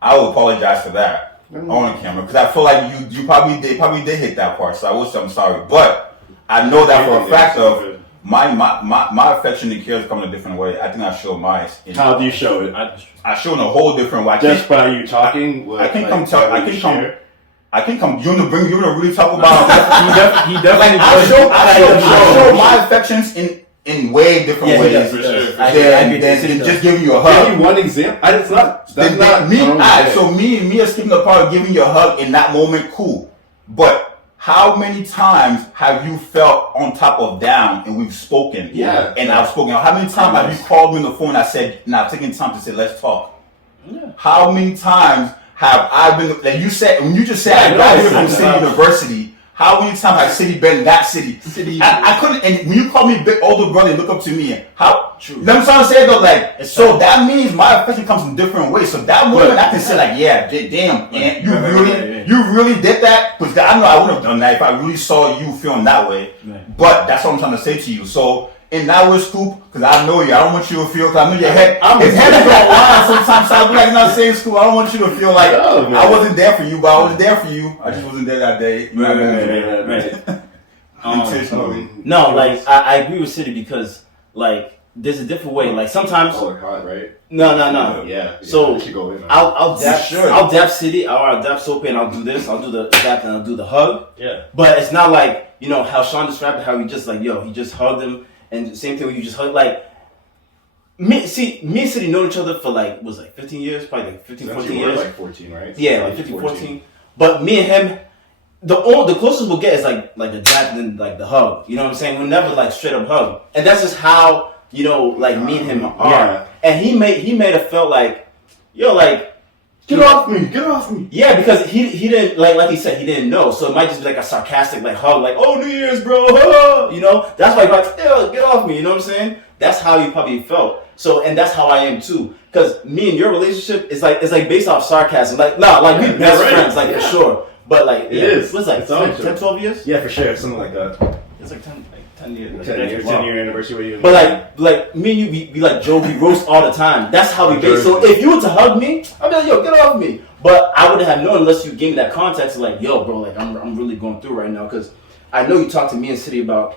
I will apologize for that on camera because I feel like you probably did hit that part. So I'm sorry, but I know that for a fact of. My affection and care is coming a different way. I think I show mine. How do you show it? I show in a whole different way. Just by you talking? I can come. You want to really talk about? He definitely. I show my affections in way different ways. For sure. Than just giving you a hug. Give me one example. It's not. That's not me. So me skipping a part of giving you a hug in that moment, cool. But how many times have you felt on top of down and we've spoken? Yeah. And I've spoken. How many times have you called me on the phone and I said, and I've taken time to say, let's talk? Yeah. How many times have I been, like you said, when you just said I graduated from City University, how many times have City been in that city? I couldn't, and when you call me big older brother and look up to me, how? True. You know what I'm trying to say though? Like, so that means my affection comes in different ways. So that moment I can say like, yeah, damn, man, you really did that? Because I know I wouldn't have done that if I really saw you feeling that way. Right. But that's what I'm trying to say to you. So in that way, Scoop, because I know you, I don't want you to feel, because I know your head, his head is going wild sometimes. So I'll be like, not saying Scoop, I don't want you to feel like I wasn't there for you, but I was there for you. I just wasn't there that day. Right. No, like I agree with City because like there's a different way. Like sometimes. Oh, hot, right? No. Yeah. So I'll dap City or I'll dap Soapy and I'll do this. I'll do the dap and I'll do the hug. Yeah. But it's not like how Sean described it. How he just like he just hugged him, and same thing when you just hug like. Me and City known each other for like 15 years, probably like 15, 14 years. Like 14, right? Yeah, like 15, 14. But me and him, the closest we'll get is like the dap and then like the hug. You know what I'm saying? We'll never like straight up hug, and that's just how like me and him are. Yeah. And he made it felt like, like get off me. Yeah, because he didn't like he said he didn't know, so it might just be like a sarcastic like hug, like oh New Year's, bro, That's why he's like get off me. You know what I'm saying? That's how he probably felt. So, and that's how I am too. Because me and your relationship is like based off sarcasm. Like, we best friends, like for sure. But like, it is. What's like 10, 12 years? Yeah, for sure. Something like that. It's like 10 years. 10 year anniversary. But like me and you, we like joke, we roast all the time. That's how we base. So if you were to hug me, I'd be like, yo, get off me. But I wouldn't have known unless you gave me that context. Like, yo, bro, like I'm really going through right now because I know you talked to me and City about.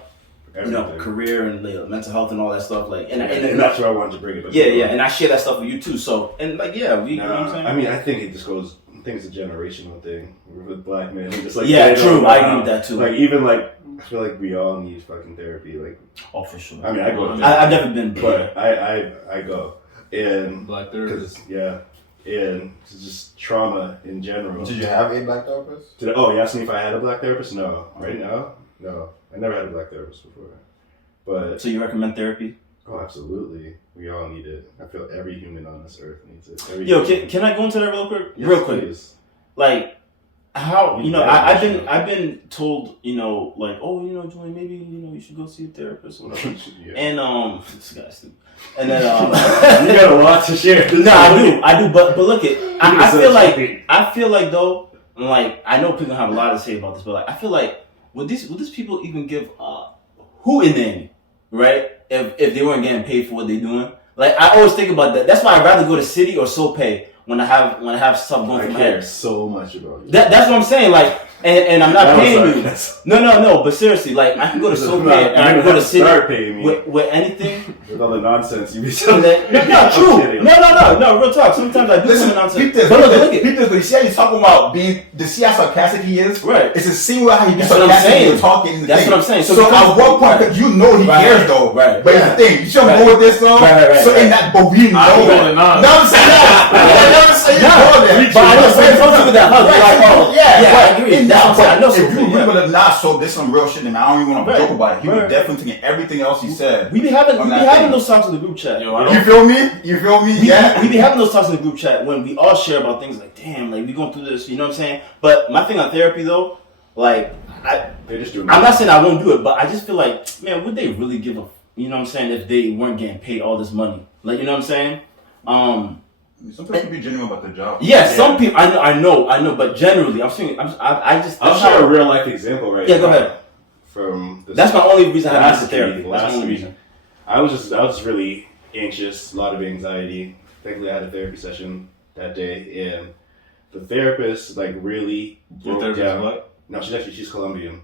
Career and like, mental health and all that stuff. Like, and that's where I wanted to bring it. Yeah, and I share that stuff with you too. So, and like, you know what I'm saying? I mean, I think it just goes. I think it's a generational thing with black men. Just like true. I agree with that too. Like even like I feel like we all need fucking therapy. Like, oh, for sure. I mean, I go. I've never been, but I go and black therapist. Yeah. And it's just trauma in general. Did you have a black therapist? You asked me if I had a black therapist? No. Right now? No. I never had a black therapist before. But so you recommend therapy? Oh, absolutely. We all need it. I feel every human on this earth needs it. Yo, can I go into that real quick? Yes, real quick. Please. Like how I've been told, like, oh, Julian, maybe, you should go see a therapist or whatever. Yeah. And this guy's stupid. And then you got a lot to share. No, I do, but look I feel like though, like I know people have a lot to say about this, but like I feel like would these people even give who in them, right? If they weren't getting paid for what they're doing, Like I always think about that. That's why I'd rather go to City or SoPay when I have stuff going I through my care head. so much about you. That's what I'm saying. Like, and I'm not That was paying sarcasm. you. No. But seriously, like I can go to SoPay and I can go to City Start paying me with anything. with all the nonsense you be No, telling. true. No, real talk. Sometimes I do some Listen, nonsense. peep this, But look it. peep this, but you see how he's talking about being, the see how sarcastic he is? Right. It's the same way how he be That's what I'm sarcastic when saying. you're talking. in the That's thing. what I'm saying. So, So at because- what point, because you know he Right. cares though. Right. But here's the thing, you should Right. go with this though. Right. So in that, but we know. I'm going on. No, I'm saying that. I never say you Nah, go there. but I know some folks with that hug. Right, Like, oh, yeah, I but agree. in That's that, what I'm saying. I know but if some you people, really would have not, so there's some real shit, and I don't even want to Right. joke about it. He Right. would definitely think everything else he said. We be having on that thing. those talks in the group chat. Yo, I You don't. feel me? You feel me? Yeah. We be having those talks in the group chat when we all share about things like, damn, like we going through this, you know what I'm saying? But my thing on therapy though, like They're just doing. I'm not saying I won't do it, but I just feel like, man, would they really give a, you know what I'm saying, if they weren't getting paid all this money? Like, you know what I'm saying? Some people be genuine about their job. Yeah, some people, I know, but generally, I'm saying, I just, I'll that's share how- a real life example right Yeah, go now. ahead. From this That's my only reason I haven't last been to therapy. week, That's my last only week. reason. I was just really anxious, a lot of anxiety. Thankfully, I had a therapy session that day, and the therapist like really Your broke therapist down. black? No, she's Colombian,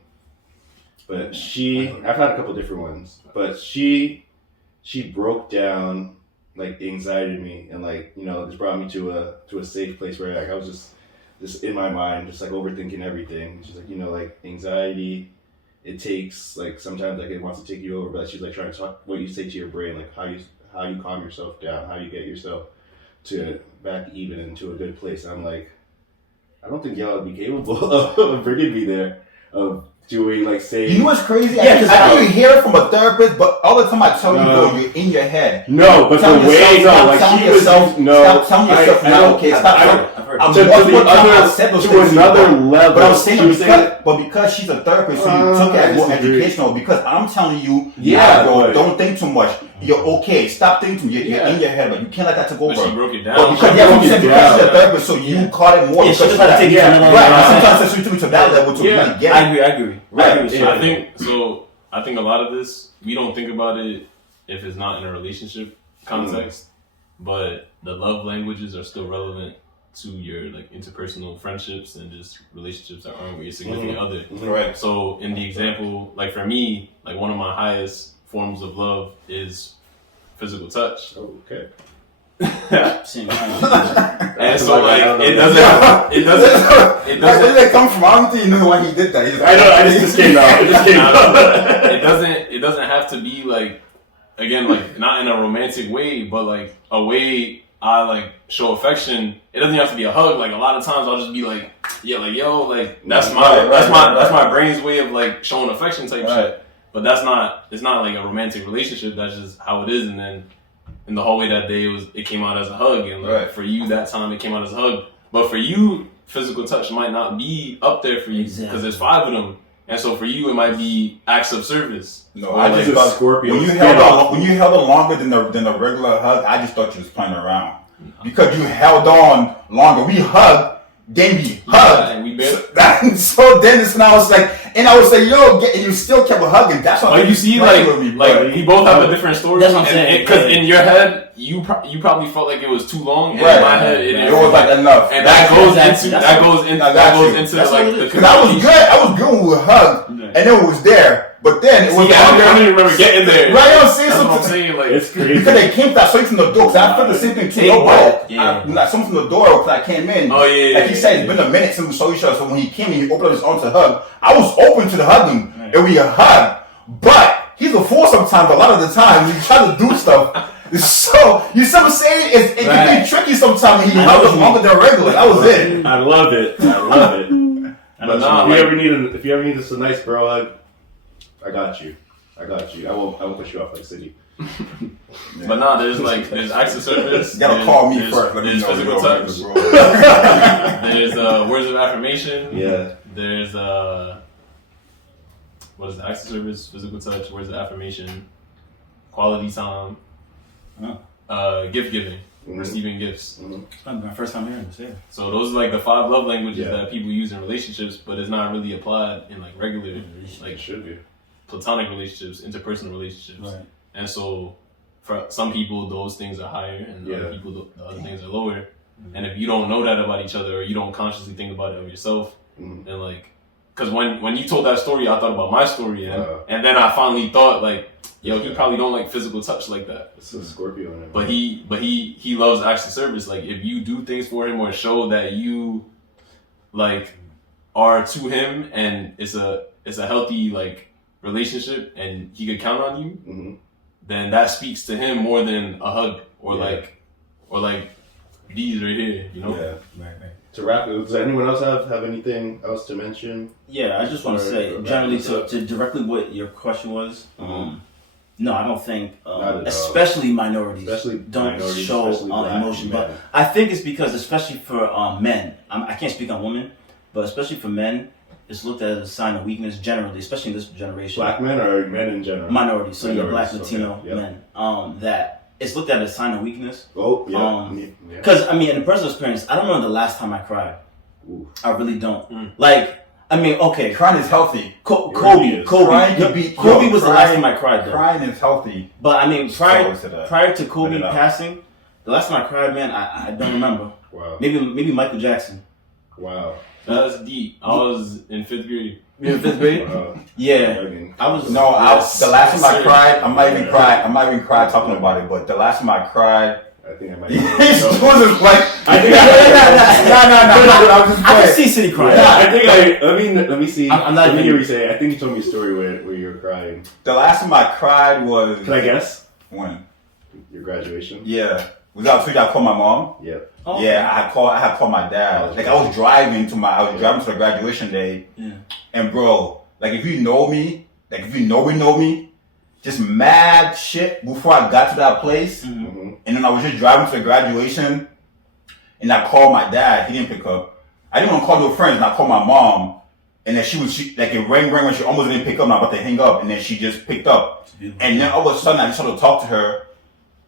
but I've had a couple different ones, but she broke down like anxiety to me, and like just brought me to a safe place where like I was just in my mind, just like overthinking everything. She's like like anxiety. It takes like sometimes like it wants to take you over, but she's like trying to talk what you say to your brain, like how you calm yourself down, how you get yourself to back even into a good place. And I'm like, I don't think y'all would be capable of bringing me there, of doing like saying. You know what's crazy? Yeah, I think 'cause you hear it from a therapist, but all the time I tell you, No. bro, you're in your head. No, but Tell the way yourself, like stop she telling was yourself, no, stop telling yourself I not don't- okay. Stop I telling. don't- I've heard I'm to multiple the times other I've said those to things another before. level. But I'm saying She was saying- because she's a therapist, so you took it I as more disagree. educational. Because I'm telling you, Yeah, bro, but- don't think too much. You're okay. Stop thinking. You're Yeah. in your head, but you can't let that take But she over. broke it But down. because she yeah, broke I'm saying it because she's a down. therapist, so you caught it more. Yeah, she because just had to of take that. it to another Right. level. Sometimes she took me to that level to Yeah. really get I it. agree. I agree with you. Yeah. I think so. I think a lot of this we don't think about it if it's not in a relationship context, but the love languages are still relevant to your like interpersonal friendships and just relationships that aren't with your significant other. Correct. So in the example, like for me, like one of my highest forms of love is physical touch. Oh, okay. Same. And so I like don't know. it Where doesn't did that come from? I don't think you know why he did that. He's like, I just came out. It just came out. it doesn't have to be like again like not in a romantic way, but like a way I like show affection. It doesn't have to be a hug. Like a lot of times I'll just be like, yeah, like yo, like that's my brain's way of like showing affection type shit. But it's not like a romantic relationship. That's just how it is. And then in the hallway that day, it came out as a hug. And like, for you that time, it came out as a hug. But for you, physical touch might not be up there for you because there's 5 of them. And so for you, it might be acts of service. No, Or I like just thought Scorpio. when you held on longer than the regular hug, I just thought you was playing around because you held on longer. We hugged, then we hugged. and we barely. So then it's now it's like, and I was like, yo, and you still kept hugging. That's what Like you see, like we both have a different story. That's what I'm saying. Because in your head, you probably felt like it was too long. And Right. in my head, it was like enough. And That's that exactly- goes into That's like what it the is. Because I was good. I was good when we hugged, and then it was there. But then it was See, I don't even remember getting there. Right, I'm saying That's what I'm something. saying. Like It's crazy. Because they came straight from the door. Because I felt the same thing too. No, but Yeah. like someone from the door because I came in. Oh, yeah, Like he said, it's been a minute since we saw each other. So when he came in, he opened up his arms to hug. I was open to the hugging, and we hugged. But he's a fool sometimes. A lot of the time, he try to do stuff. So you see what I'm saying? It can be tricky sometimes. He hugged us longer than regular. That was it. I love it. I love it. But nah, if like- you ever need a nice bro hug, I got you. I won't push you off like City. But nah, there's acts of service. You gotta there's- call me there's- first. Let me There's know physical you're touch. over, bro. There's words of affirmation. Yeah. There's what is it? Acts of service, physical touch, words of affirmation, quality time, gift giving, receiving gifts. It's my first time hearing this. Yeah. So those are like the 5 love languages Yeah. that people use in relationships, but it's not really applied in like regular, like It should be. platonic relationships, interpersonal relationships. Right. And so for some people those things are higher, and other people the other things are lower. Mm-hmm. And if you don't know that about each other, or you don't consciously think about it of yourself, then like, because when you told that story, I thought about my story, and then I finally thought like, yo, he probably don't like physical touch like that. It's a Scorpio in it. But he loves acts of service. Like if you do things for him or show that you like are to him, and it's a healthy like relationship, and he could count on you, then that speaks to him more than a hug or like these right here, you know. Yeah. Right. To wrap it, does anyone else have anything else to mention? Yeah, I just want to say generally to directly what your question was. No, I don't think, especially minorities, don't show emotion. But I think it's because, especially for men, I can't speak on women, but especially for men, it's looked at as a sign of weakness generally, especially in this generation. Black men or men in general? Minorities, so you're Black, Latino men. That it's looked at as a sign of weakness. Oh, yeah. Because, I mean, in a personal experience, I don't remember the last time I cried. I really don't. Like, I mean, okay. Crying is healthy. Kobe was the last time I cried, though. Crying is healthy. But I mean, prior to Kobe passing, the last time I cried, man, I don't remember. Wow. Maybe Michael Jackson. Wow. That's deep. I was in 5th grade. You in 5th grade? Yeah. I was. No, the last time I cried, I'm not even crying talking about it. But the last time I cried, I think I might. His was like. I think. I can see City crying. Yeah, I think let me see. I'm not. Let me hear you say. I think you told me a story where you were crying. The last time I cried was. Can I guess? When? Your graduation. Yeah. Was that tweet I called my mom? Yep. Oh. Yeah, I had called my dad. Like I was driving to the graduation day. Yeah. And bro, like if you know me, just mad shit before I got to that place. And then I was just driving to the graduation and I called my dad. He didn't pick up. I didn't want to call no friends, and I called my mom. And then she like it rang when she almost didn't pick up, and I was about to hang up, and then she just picked up. And then all of a sudden I just started to talk to her,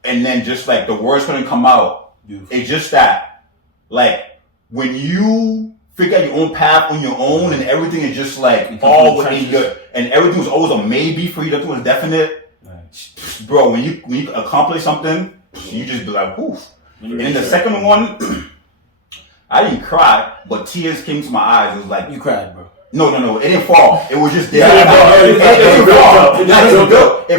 and then just like the words couldn't come out. Beautiful. It's just that, like, when you figure out your own path on your own, and everything is just like all within your, and everything was always a maybe for you. Nothing was definite. Right. Bro, when you accomplish something, you just be like, oof. And then the second one, I didn't cry, but tears came to my eyes. It was like, you cried, bro. No, it didn't fall. It was just there. It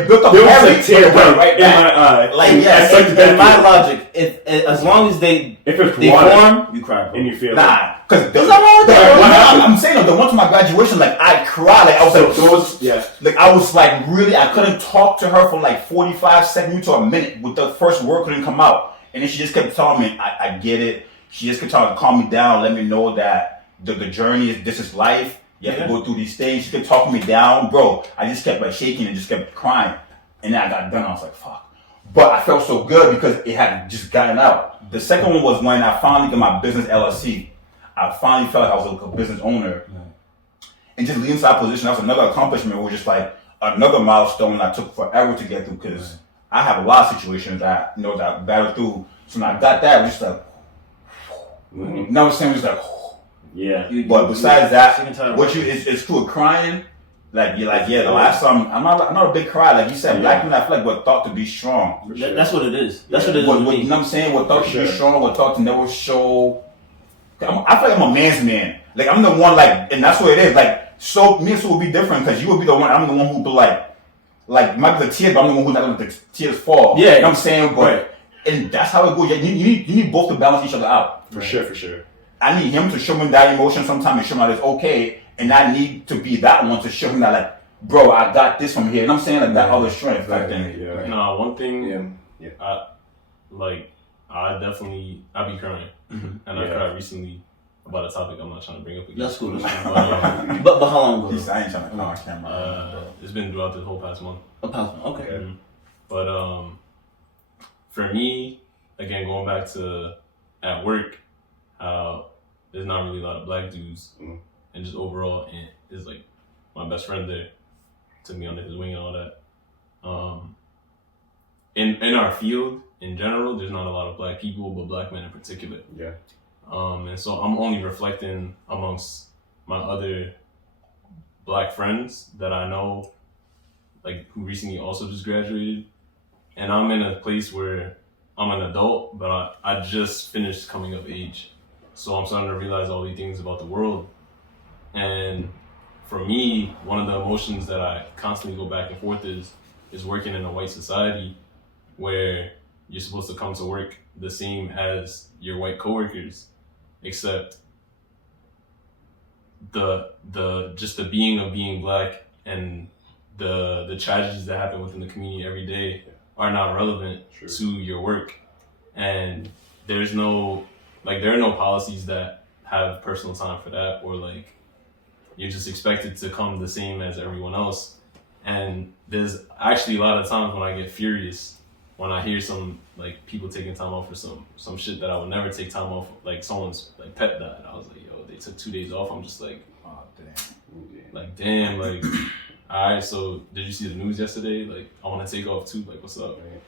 built up. There was a tear right in my eye. Like, in my logic, if as long as they form, you cry, bro. And you feel nah, because I'm saying the one to my graduation, like I cried, like I was like I was like really, I couldn't talk to her for like 45 seconds to a minute with the first word couldn't come out, and then she just kept telling me, I get it. She just kept trying to calm me down, let me know that the journey is, this is life. You have to go through these things. She kept talking me down, bro. I just kept like shaking and just kept crying, and then I got done. I was like, fuck. But I felt so good because it had just gotten out. The second one was when I finally got my business LLC. I finally felt like I was a business owner, and just leading to that position. That was another accomplishment. It was just like another milestone that took forever to get through because I have a lot of situations that that I battled through. So when I got that, it was just like, you know what I'm saying? It was like. Yeah, but besides that, it's true. Crying, the last time I'm not a big cry. Like you said, black men I feel like we're thought to be strong. Sure. That's what it is. That's what it is. You know what I'm saying? We're thought to be strong. We're thought to never show. I feel like I'm a man's man. Like I'm the one. Like, and that's what it is. Like, so me and Sue will be different because you will be the one. I'm the one who be like might be the tears, but I'm the one who's not letting the tears fall. Yeah, you know what I'm saying? But and that's how it goes. You need both to balance each other out. For sure. I need him to show me that emotion sometimes and show me that it's okay. And I need to be that one to show him that, like, bro, I got this from here. You know what I'm saying? Like, that other strength. Like, yeah. No, one thing, I be crying. And I cried recently about a topic I'm not trying to bring up again. That's cool. But how long ago? I ain't trying to come on camera. It's been throughout the whole past month. Okay. But for me, again, going back to at work, there's not really a lot of black dudes, and just overall, and it's like my best friend there took me under his wing and all that. In our field in general, there's not a lot of black people, but black men in particular. Yeah. And so I'm only reflecting amongst my other black friends that I know, like who recently also just graduated, and I'm in a place where I'm an adult, but I just finished coming of age. So I'm starting to realize all these things about the world. And for me, one of the emotions that I constantly go back and forth is working in a white society where you're supposed to come to work the same as your white coworkers, except the being of being black and the tragedies that happen within the community every day are not relevant to your work. And there are no policies that have personal time for that, or like you're just expected to come the same as everyone else. And there's actually a lot of times when I get furious when I hear some like people taking time off for some shit that I would never take time off. Like someone's like pet died. I was like, yo, they took 2 days off. I'm just like, Oh damn. like damn, like all right. So did you see the news yesterday? Like I want to take off too. Like what's up? Right?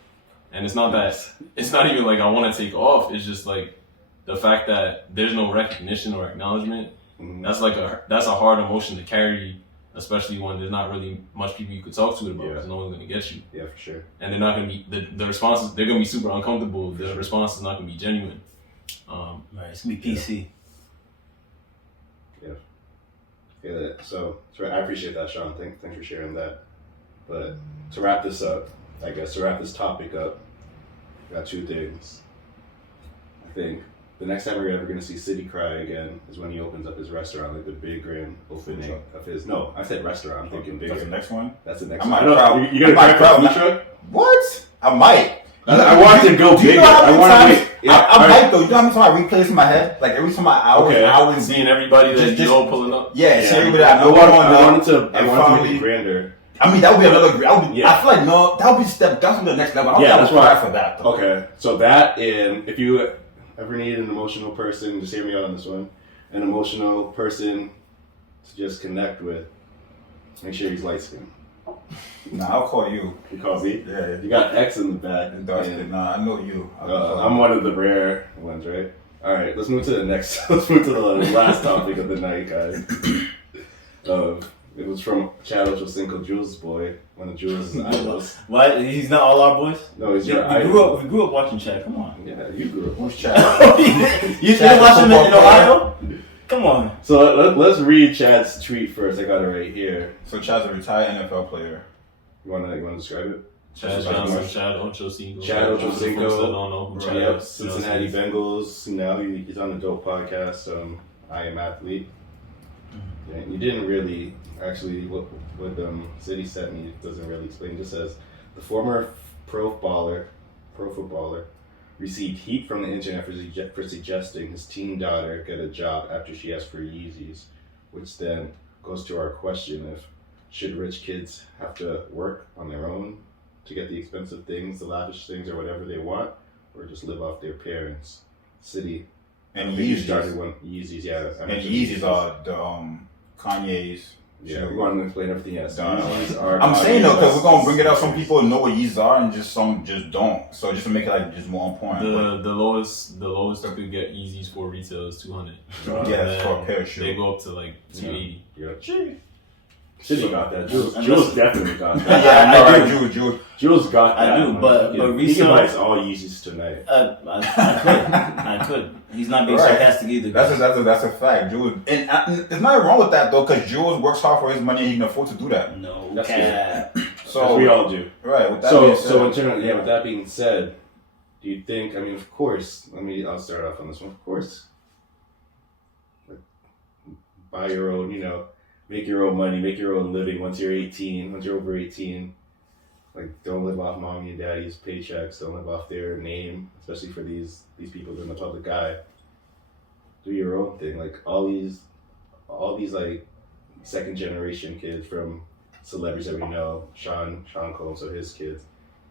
And it's not even like I want to take off. It's just like the fact that there's no recognition or acknowledgement. Mm-hmm. That's a hard emotion to carry, especially when there's not really much people you could talk to it about, because no one's gonna get you. Yeah, for sure. And they're not gonna be the responses. They're gonna be super uncomfortable. The response is not gonna be genuine. Right, it's gonna be PC. Yeah. So I appreciate that, Sean. Thanks for sharing that. But to wrap this up, I guess to wrap this topic up, I got 2 things. I think the next time we're ever going to see City cry again is when he opens up his restaurant, like the big grand opening of his. No, I said restaurant. I'm thinking bigger. That's the next one? That's the next I one. might cry. You gonna cry for a food truck? What? I might. I want to go bigger. I want to. I'm hyped though. You know how many times I replay this in my head? Like every time I was seeing everybody that you know pulling up. Yeah, seeing everybody I I know wanted to make it grander. I mean, that would be another. I feel like that would be step. That's the next level. I don't have to cry for that though. Okay, so that, and if you ever need an emotional person, just hear me out on this one. An emotional person to just connect with. Make sure he's light skinned. Nah, I'll call you. You call me? Yeah. You got X in the back. Nah, I know you. I'm one of the rare ones, right? All right, let's move to the next. Let's move to the last topic of the night, guys. It was from Chad Ochocinco, Jules' boy, one of Jules' idols. What? He's not all our boys? No, he's your idol. We grew up watching Chad. Come on. Yeah, you grew up. Who's Chad? You didn't watch him in Ohio? Come on. So let's read Chad's tweet first. I got it right here. So Chad's a retired NFL player. You wanna describe it? Chad Johnson, Chad Ochocinco. Chad Ochocinco. Don't know who Chad is. Cincinnati Bengals. Now he's on the Dope podcast. I Am Athlete. Yeah, you didn't really actually what City sent me doesn't really explain. It just says the former pro footballer received heat from the internet for suggesting his teen daughter get a job after she asked for Yeezys, which then goes to our question of should rich kids have to work on their own to get the expensive things, the lavish things, or whatever they want, or just live off their parents? City. And Yeezys. Yeezys, yeah. And Yeezys are the Kanye's. Yeah, we want to explain everything. Yes, I'm saying though, because we're gonna bring it up. Some people know what Yeezys are, and some just don't. So just to make it like just more on point. The lowest you could get Yeezys for retail is $200. Yeah, for a pair of shoes. They go up to like $280. Yeah. City got that. Jules definitely got that. Yeah, I know, right? Jules got that. I do, but resale. He can buy all Yeezys tonight. I could. He's not being sarcastic either. That's a fact, Jules. And there's nothing wrong with that though, because Jules works hard for his money and he can afford to do that. No, that's good. So as we all do. Right. With that with that being said, do you think? I mean, of course. I'll start off on this one. Of course, like, buy your own. Make your own money, make your own living once you're 18, once you're over 18. Like, don't live off mommy and daddy's paychecks, don't live off their name, especially for these people in the public eye. Do your own thing. Like, all these like second generation kids from celebrities that we know, Sean Combs, so his kids,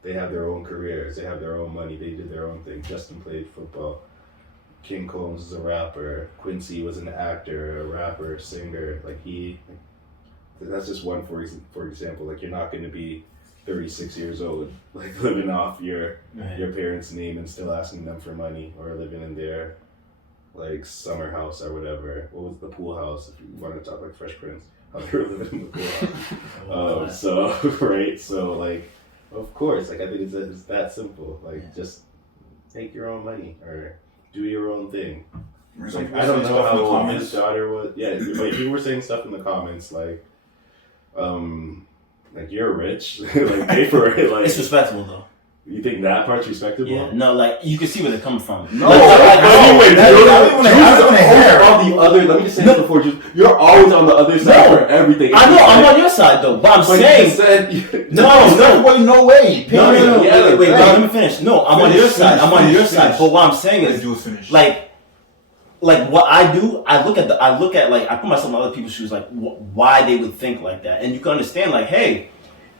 they have their own careers, they have their own money, they did their own thing. Justin played football. King Combs is a rapper. Quincy was an actor, a rapper, singer. That's just one for example. Like, you're not going to be 36 years old, like living off your parents' name and still asking them for money, or living in their like summer house or whatever. What was the pool house? If you want to talk like Fresh Prince, how they were living in the pool house. So like Of course, like I think it's that simple. Like just make your own money or do your own thing. Like, I don't know how old his daughter was. Yeah, but you were saying stuff in the comments like you're rich, like pay for it. Like It's respectable though. you think that part's respectable? Yeah, no, like you can see where they're coming from. No, Anyway, I don't want to hear. all the other. Let me just say this before you're always on the other side for everything. I know I'm on your side though, but I'm saying No way. No. Yeah, Wait, let me finish. No, I'm on your side. I'm on your side. But what I'm saying is, like what I do, I look at like I put myself in other people's shoes, like why they would think like that, and you can understand, like, hey,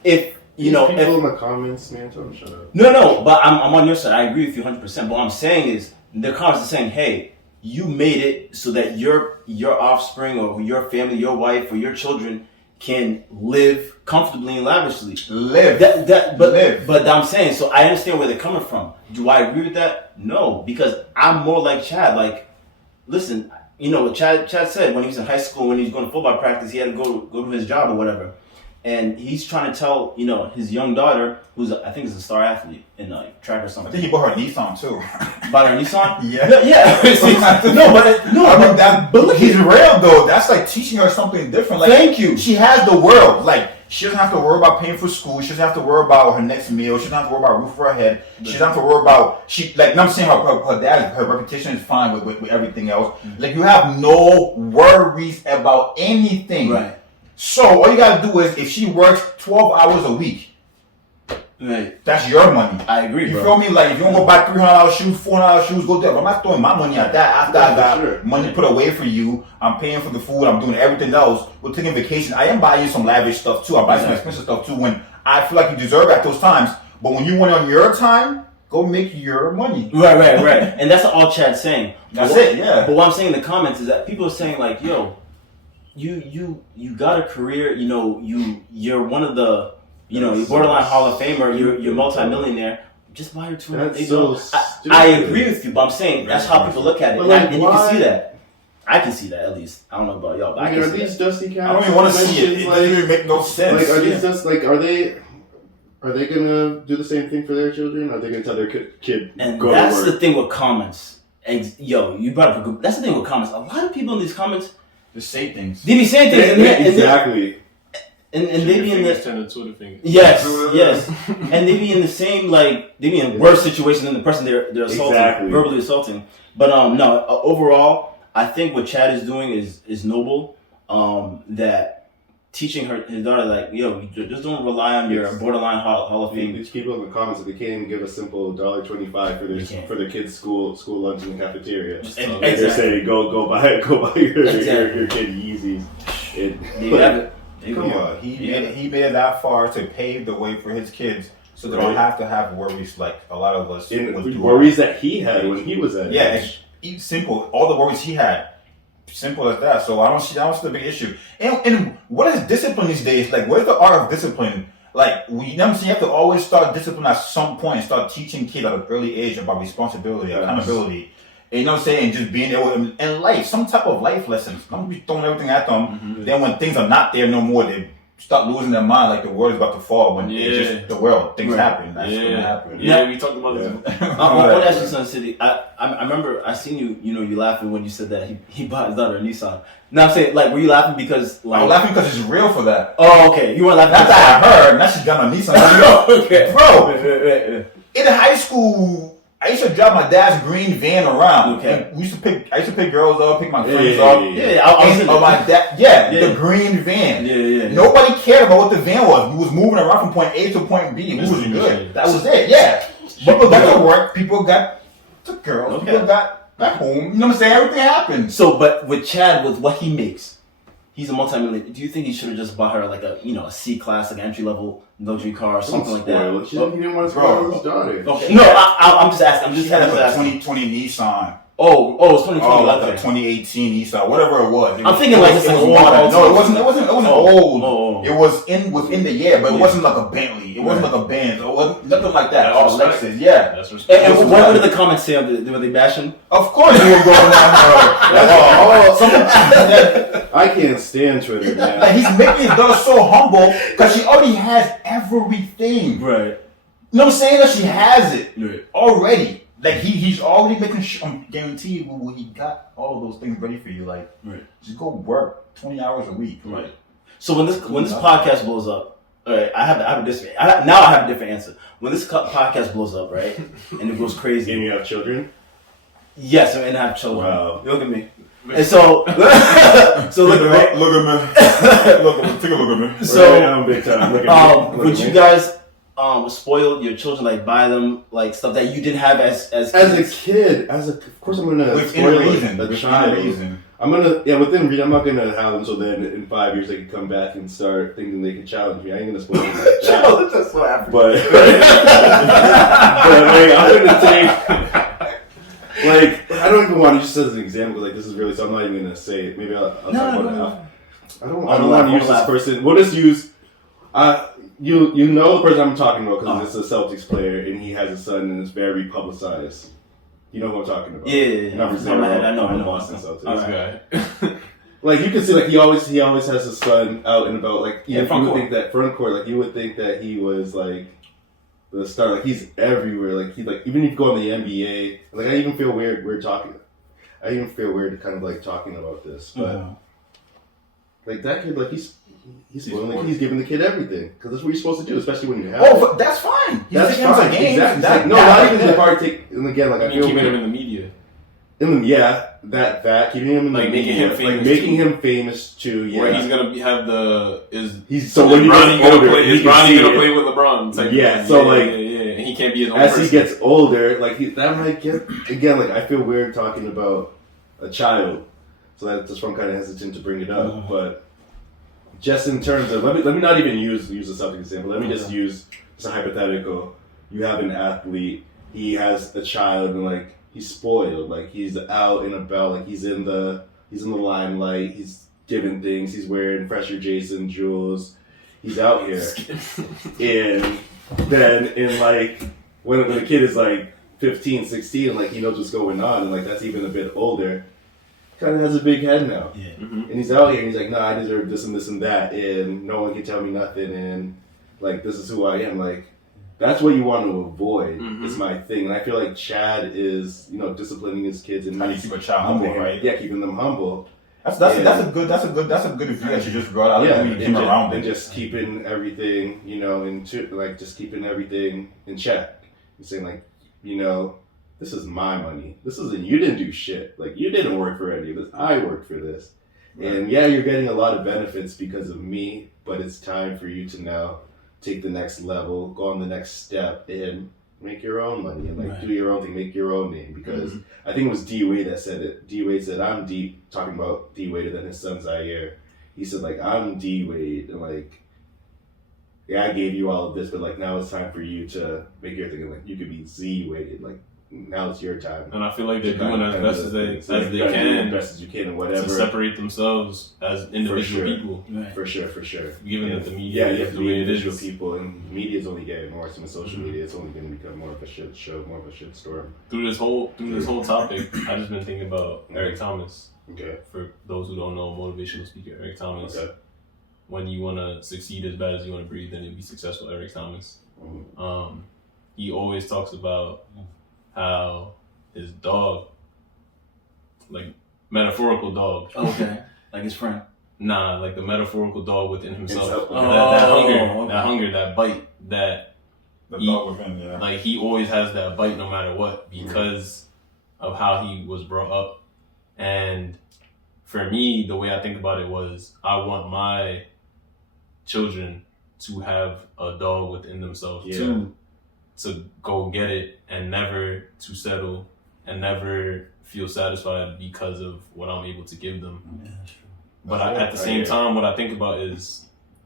if you know, people in the comments, man, don't shut up. No, but I'm on your side. I agree with you 100%. But what I'm saying is, the comments are saying, hey, you made it so that your offspring or your family, your wife or your children can live comfortably and lavishly. But I'm saying, so I understand where they're coming from. Do I agree with that? No, because I'm more like Chad. Like, listen, you know what Chad said when he was in high school, when he was going to football practice, he had to go to his job or whatever. And he's trying to tell, you know, his young daughter, who's I think is a star athlete in like track or something. I think he bought her a Nissan too. Bought her a Nissan? Yeah. But he's real though. That's like teaching her something different. Like, thank you. She has the world. Like, she doesn't have to worry about paying for school. She doesn't have to worry about her next meal. She doesn't have to worry about a roof over her head. She doesn't have to worry about I'm saying her dad, her reputation is fine with everything else. Mm-hmm. Like, you have no worries about anything. Right. So all you gotta do is, if she works 12 hours a week, right, that's your money. I agree, you bro. Feel me? Like, if you want to go buy $300 shoes, $400 shoes, go there. But I'm not throwing my money at that. After I got money put away for you, I'm paying for the food, I'm doing everything else. We're taking vacation. I am buying you some lavish stuff too. I buy some expensive stuff too when I feel like you deserve it at those times. But when you want on your time, go make your money. Right. And that's all Chad's saying. That's it, yeah. But what I'm saying in the comments is that people are saying like, yo, you got a career, you know, you're one of the, you know, you're borderline Hall of Famer, you're multi-millionaire. Just buy your $200. I agree with you, but I'm saying that's how people look at it, and you can see that. I can see that at least. I don't know about y'all, but I can see these Dusty Caps? I don't even want to see it. It doesn't even make no sense. Like, are these just like are they gonna do the same thing for their children? Are they gonna tell their kid and go that's to work? the thing with comments. Yo, you brought up a good. That's the thing with comments. A lot of people in these comments just say things. They be saying things, exactly. And they be in the turn to Twitter fingers. Yes, and they be in the same, like, they be in worse situations than the person they're assaulting, verbally assaulting. But no, overall, I think what Chad is doing is noble. That teaching his daughter, like, yo, just don't rely on your borderline Hall of Fame. These people in the comments, if they can't even give a simple $1.25 for their kids' school lunch in the cafeteria, they're saying go buy your kid Yeezys. Come on, he made it that far to pave the way for his kids, so they don't have to have worries like a lot of us. Worries that he had when he was at age. It's simple. All the worries he had, simple as that. So I don't see the big issue. And what is discipline these days? Like, what is the art of discipline? Like, you know what I'm saying? You have to always start discipline at some point and start teaching kids at an early age about responsibility, accountability. And you know what I'm saying? Just being able to, and life, some type of life lessons. Don't be throwing everything at them. Mm-hmm. Then when things are not there no more, they start losing their mind, like the world is about to fall. When it's just the world, things happen. That's gonna happen. Yeah, we talked about this. I want to ask you something, City. I remember I seen you laughing when you said that he bought his daughter a Nissan. Now I'm saying, like, were you laughing because, like, I'm laughing because it's real for that. Oh, okay. You weren't laughing. Not that I heard. Now she's got a Nissan. Okay, bro. In high school, I used to drive my dad's green van around. Okay. And I used to pick girls up, pick my friends up. Yeah. I was in my dad. The green van. Yeah. Nobody cared about what the van was. We was moving around from point A to point B. We was good. That was it. Yeah. But people got to work. People got to girls. Okay. People got back home. You know what I'm saying? Everything happened. So, but with Chad, with what he makes, he's a multi-millionaire. Do you think he should have just bought her like a C-class, like entry-level luxury car or something like that? He didn't want to spoil his daughter. Okay. No, I'm just asking. She had a 2020 Nissan. Oh, it's 2020. Oh, like a 2018 Nissan, whatever it was. I'm thinking like it's old. No, it wasn't old. It was within the year, but it wasn't like a Bentley. It wasn't like a Benz. It wasn't nothing like that. All Lexus, yeah. That's respect. And what did the comments say? Were they bashing? Of course they were going on. I can't stand Twitter, man. Like, he's making his daughter so humble because she already has everything. Right. You know what I'm saying? That she has it Right. already. Like he's already making sure. I'm guaranteed when he got all of those things ready for you. Like, just go work 20 hours a week. Right. So when this podcast blows up, all right, I have a different. Now I have a different answer. When this podcast blows up, right, and it goes crazy, And you have children? yes, and I have children. Wow. Look at me. And so, look at me. Look at me. Take a look at me. So, I'm big time. Look at me. would you guys spoil your children, like buy them like stuff that you didn't have as kids? As a kid, of course I'm gonna spoil a child. I'm within reason. I'm not gonna have them so then in 5 years they can come back and start thinking they can challenge me. I ain't gonna spoil them like that. That's so African. But like, I'm gonna take. Like, I don't even want to just as an example. Like, this is really. So I'm not even gonna say it. Maybe I'll talk about it now. I don't want to use this person. We'll just use. You know the person I'm talking about because it's a Celtics player and he has a son and it's very publicized. You know who I'm talking about? Yeah. Number 0 I know. on the Boston Celtics. Okay. Like you can see, like he always has his son out and about. Like you would think that front court, like you would think that he was like the star. Like he's everywhere. Like even if you go in the NBA, like I even feel weird talking. I even feel weird kind of like talking about this, but like that kid, like he's giving the kid everything because that's what you're supposed to do, especially when you have. Oh, but that's fine. That's fine. Exactly. Not even the part take. And again, like I feel keeping him in the media. Keeping him in like the making media, him famous, like making him famous too. Yeah, where he's gonna have when Ronnie he gets older, Ronnie gonna play with LeBron? Yeah, so like and he can't be his own as person. he gets older, like that might get again. Like I feel weird talking about a child, so that's why I'm kind of hesitant to bring it up. But just in terms of let me not even use the Celtics example. Let me just use a hypothetical. You have an athlete. He has a child, and like he's spoiled. Like he's out and about. Like he's in the limelight. He's giving things. He's wearing fresher Jason jewels. He's out here, and then in like when the kid is like 15, 16, like he knows what's going on, and like that's even a bit older. Kind of has a big head now, and he's out here and he's like, "No, I deserve this and this and that, and no one can tell me nothing, and like this is who I am." Like that's what you want to avoid. Is my thing, and I feel like Chad is, disciplining his kids and how do you keep a child humble, right? Yeah, keeping them humble. That's a good view that you just brought out. And just keeping everything, just keeping everything in check. You're saying like, this is my money. You didn't do shit. Like you didn't work for any of this. I worked for this. Right. And yeah, you're getting a lot of benefits because of me, but it's time for you to now take the next level, go on the next step, and make your own money and do your own thing, make your own name. Because I think it was D Wade that said it. D Wade said, "I'm D," talking about D Wade and then his son Zaire. He said like, "I'm D Wade," and like, yeah, I gave you all of this, but like now it's time for you to make your thing. And like you could be Z Wade, like now it's your time. And I feel like they're doing as best as they can, best as you can, and whatever, to separate themselves as individual people. For sure. Given that the media you have is to the be way it individual is. people, and media is only getting more. So with social media, it's only going to become more of a shit show, more of a shit storm. Through this whole topic, I've just been thinking about Eric Thomas. Okay. For those who don't know, motivational speaker Eric Thomas. Okay. When you want to succeed as bad as you want to breathe, then you'll be successful. Eric Thomas. He always talks about how his dog, like metaphorical dog. Okay. Like his friend. Nah, like the metaphorical dog within himself. Oh, That hunger, that bite, that the dog within, yeah. like he always has that bite no matter what because of how he was brought up. And for me, the way I think about it was I want my children to have a dog within themselves to go get it and never to settle and never feel satisfied because of what I'm able to give them. Yeah, that's true. But at the same time, what I think about is,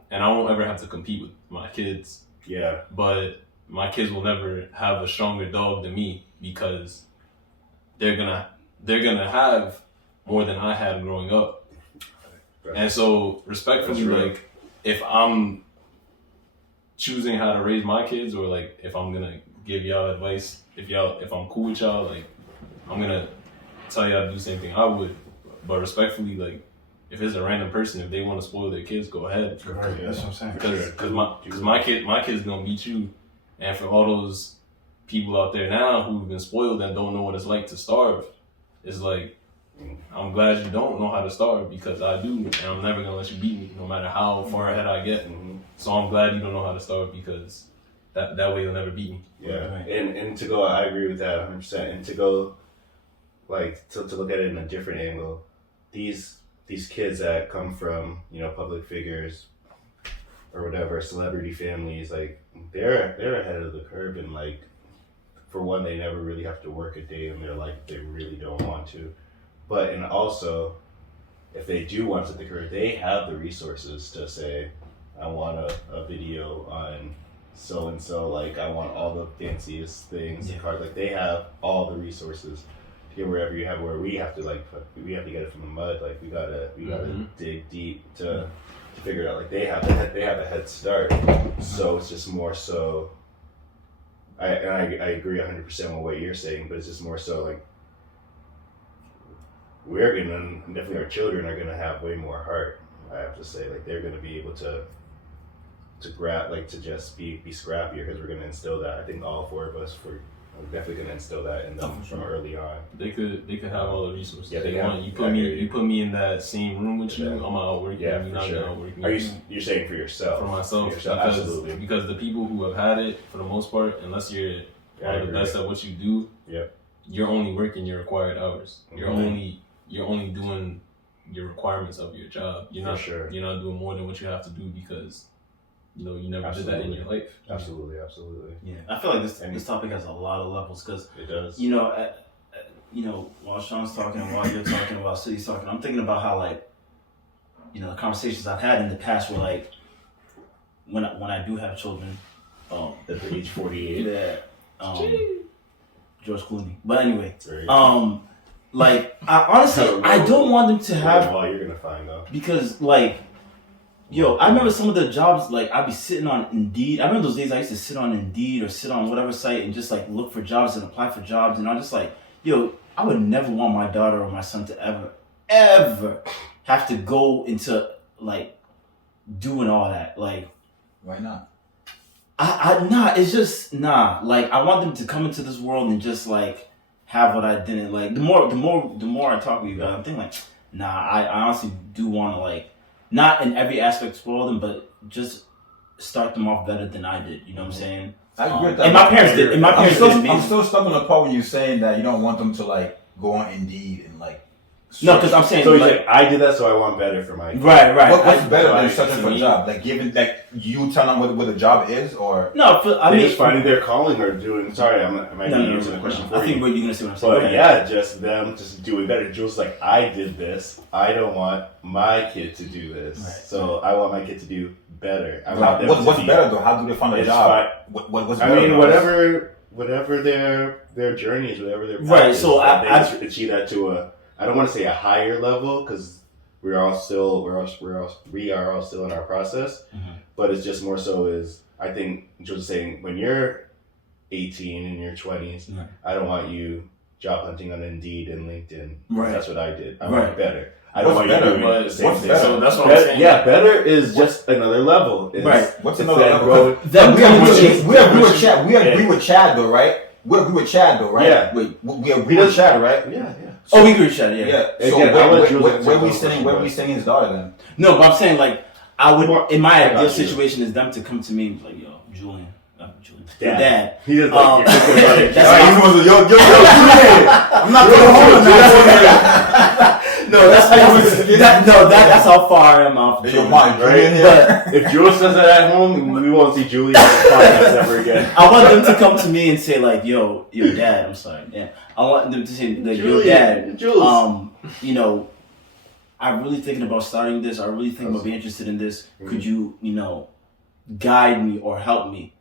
and I won't ever have to compete with my kids. Yeah. But my kids will never have a stronger dog than me because they're gonna have more than I had growing up. Right. And so respectfully, like if I'm choosing how to raise my kids, or like if I'm gonna give y'all advice, if I'm cool with y'all, like I'm gonna tell y'all to do the same thing I would. But respectfully, like if it's a random person, if they want to spoil their kids, go ahead. Right, that's what I'm saying. Because my kid's gonna beat you And for all those people out there now who've been spoiled and don't know what it's like to starve, it's like, I'm glad you don't know how to starve, because I do, and I'm never gonna let you beat me, no matter how far ahead I get. So I'm glad you don't know how to starve, because that way you'll never beat me. Yeah, and to go, I agree with that 100%. And to go, like, to look at it in a different angle, these kids that come from, you know, public figures or whatever, celebrity families, like, they're ahead of the curve, and like, for one, they never really have to work a day in their life if they really don't want to. But, and also, if they do want to take the career, they have the resources to say, I want a video on so-and-so, like, I want all the fanciest things, cars, like, they have all the resources to get wherever you have, where we have to, like, we have to get it from the mud, like, we gotta dig deep to figure it out, like, they have a head start, so it's just more so, I agree 100% with what you're saying, but it's just more so, like, we're gonna, definitely our children are gonna have way more heart, I have to say, like, they're gonna be able to grab, like, to just be scrappier, because we're gonna instill that. I think all four of us, we're definitely gonna instill that in them from early on. They could have all the resources. Yeah, they want. You put me in that same room with you, I'm gonna outwork you. Yeah, You're not sure. gonna outwork me. Are you're saying for yourself? For myself, absolutely. Because the people who have had it, for the most part, unless you're one of the best at what you do, you're only working your required hours. You're only doing your requirements of your job. You're not doing more than what you have to do, because you know you never did that in your life. Absolutely. Yeah, I feel like this topic has a lot of levels, because it does. You know, while Sean's talking and while you're talking, while City's talking, I'm thinking about how, like, you know, the conversations I've had in the past were like, when I do have children, at the age 48, George Clooney. But anyway, like, I honestly I don't want them to have. Well, you're gonna find out, because, like, yo, I remember some of the jobs, like, I'd be sitting on Indeed. I remember those days I used to sit on Indeed or sit on whatever site and just, like, look for jobs and apply for jobs. And I'm just like, yo, I would never want my daughter or my son to ever have to go into, like, doing all that. Like, why not? It's just, like, I want them to come into this world and just, like, have what I didn't. Like, the more I talk with you guys, I'm thinking, like, I honestly do want to, like, not in every aspect spoil them, but just start them off better than I did. You know what I'm saying? I agree with that. And my parents did. And my parents did. I'm still stuck on the part when you're saying that you don't want them to, like, go on Indeed and, like. No, because I'm saying. So he's like, I did that, so I want better for my kid. Right. What's better than searching for a job? Like, giving, like, you telling them what the job is, or no? I mean, just finding their calling or doing. Sorry, I might be answering the question for you. I think you're gonna see what I'm saying. But yeah, just them just doing better. Jules, like, I did this. I don't want my kid to do this. Right. So I want my kid to do better. I want them what's better though? How do they find a job? What's better? I mean, whatever their journey is, whatever their right. Is, so they just achieve that to a. I don't want to say a higher level, because we are all still in our process. Mm-hmm. But it's just more so is, I think George is saying, when you're 18 in your 20s, right. I don't want you job hunting on Indeed and LinkedIn. Right. That's what I did. I want better. I don't want you doing the same thing. So that's what I'm saying. Yeah, better is just another level. Right. What's another level? We agree with Chad. We agree with Chad though, right? Yeah. Wait, we agree with Chad, right? Yeah. Oh, we agree with Chad, yeah. So where we sending his daughter then? No, but I'm saying, like, I would, in my ideal situation is them to come to me and be like, yo, Julian. Dad. He just like, I'm not going home tonight. That's how far I am off. Your mind, right? But if Jules says that at home, we won't see Julie on the podcast ever again. I want them to come to me and say, like, yo, your dad. I'm sorry. Yeah. I want them to say, like, your dad. Jules. You know, I'm really thinking about starting this. I'm really thinking about being interested in this. Mm-hmm. Could you, you know, guide me or help me?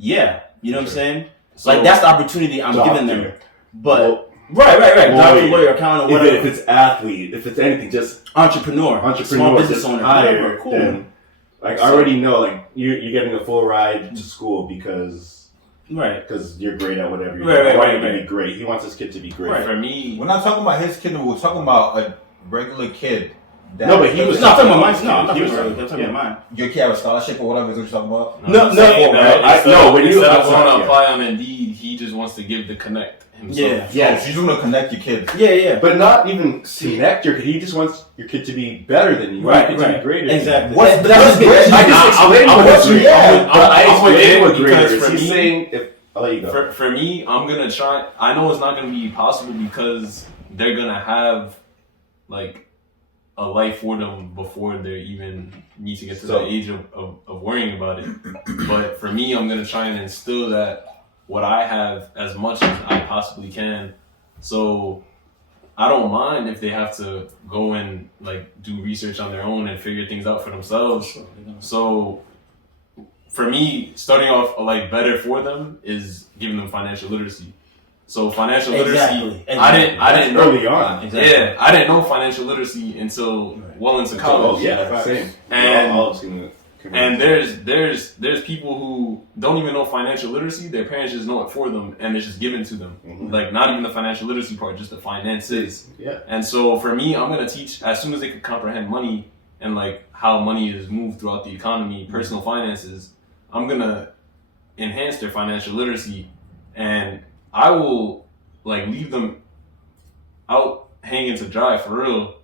Yeah. You know what I'm saying? So, like, that's the opportunity I'm giving them. But. Right. Doctor, lawyer, accountant, whatever. If it's athlete, if it's anything, just entrepreneur, small business owner, higher, cool. Then, like, I already know, like, you're getting a full ride to school because you're great at whatever you're doing. Right. To be great. He wants his kid to be great. Right. For me, we're not talking about his kid. We're talking about a regular kid No, but he was No, I'm talking about mine. No, I'm not He was talking talking about mine. Your kid have a scholarship or whatever is what you're talking about? No, when you instead of going to apply on Indeed, he just wants to give the connect himself. Yeah, so you just want to connect your kids. Yeah. But not even connect your kid. He just wants your kid to be better than you. Right, To be greater. Exactly. What's That's great. I just explained what what's greater. yeah. But I I'm with explained Ed what greater because is. for He's me- saying if I'll let you go. For me, I'm gonna try. I know it's not gonna be possible because they're gonna have like a life for them before they even need to get to the age of worrying about it. But for me, I'm gonna try and instill that what I have as much as I possibly can. So I don't mind if they have to go and like do research on their own and figure things out for themselves. So for me, starting off like better for them is giving them financial literacy. So financial literacy, I didn't know early on. Exactly. Yeah, I didn't know financial literacy until well into college. Oh yeah, same. And and there's people who don't even know financial literacy. Their parents just know it for them, and it's just given to them. Mm-hmm. Like not even the financial literacy part, just the finances. Yeah. And so for me, I'm gonna teach as soon as they can comprehend money and like how money is moved throughout the economy, personal finances. I'm gonna enhance their financial literacy, and I will like leave them out hanging to dry for real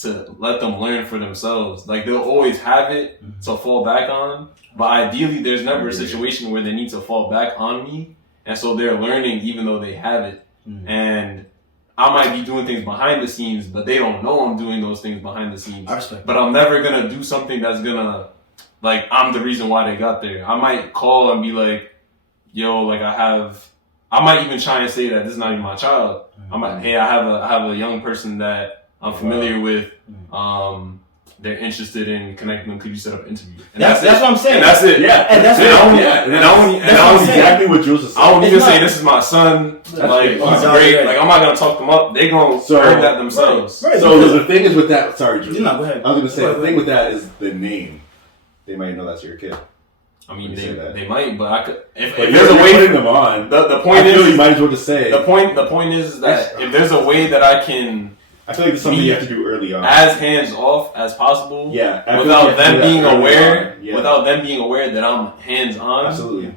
to let them learn for themselves. Like they'll always have it to fall back on, but ideally there's never a situation where they need to fall back on me, and so they're learning even though they have it. And I might be doing things behind the scenes, but they don't know I'm doing those things behind the scenes. I respect that. But I'm never gonna do something that's gonna like I'm the reason why they got there. I might call and be like, yo, like I might even try and say that this is not even my child. I might, hey, I have a young person that I'm familiar with. They're interested in connecting them. Could you set up an interview? And That's what I'm saying. And that's it. Yeah, and that's And I don't exactly what Jules is saying. I don't even It's say not- this is my son. Like he's That's great. right. Like I'm not gonna talk them up. They gonna learn that themselves. Right. So the thing is with that. Sorry, Jules. No, go ahead. I was gonna say Go the ahead. thing with that is the name. They might know that's your kid. I mean, You say that. they might, but I could. If But there's you're a way, putting them on. the I point feel you is might as well just say. the point is that if there's a way that I can I feel like it's something you have to do early on. as hands off as possible, Yeah, I feel like you without have to them do that being early aware, on. Yeah. without them being aware that I'm hands on, Absolutely.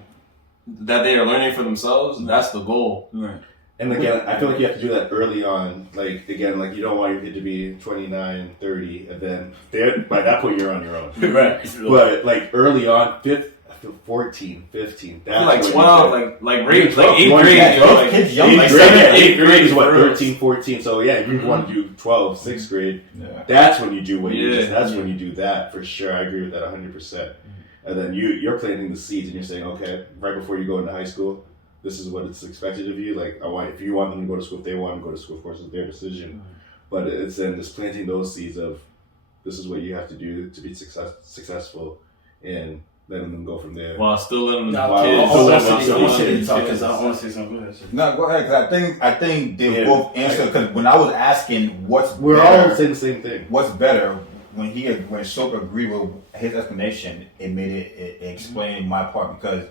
that they are learning for themselves. That's the goal. Right. And again, I feel like you have to do that early on. Like, again, like you don't want your kid to be 29, 30, and then by that point you're on your own. Right. But like early on, 14, 15. I feel like when 12, you like eighth 12, you grade, want to get 12 like kids young, Eighth like grade, seven, yeah, eighth grade is what, for real. 13, 14. So yeah, if you want to do 12, 6th grade, Yeah. that's when you do what you Yeah. just, that's when you do that for sure. I agree with that 100%. And then you're planting the seeds and you're saying, okay, right before you go into high school, this is what it's expected of you. Like, if you want them to go to school, if they want to go to school, of course, it's their decision. But it's then just planting those seeds of this is what you have to do to be successful, and letting them go from there. while still letting them Wow. kids. Oh, I so want to kids. talk because I want to say something. Go ahead. No, go ahead. Cause I think they Yeah. both answered. Because when I was asking We're better, all saying the same thing. what's better, when Soap agreed with his explanation, it made it explained my part because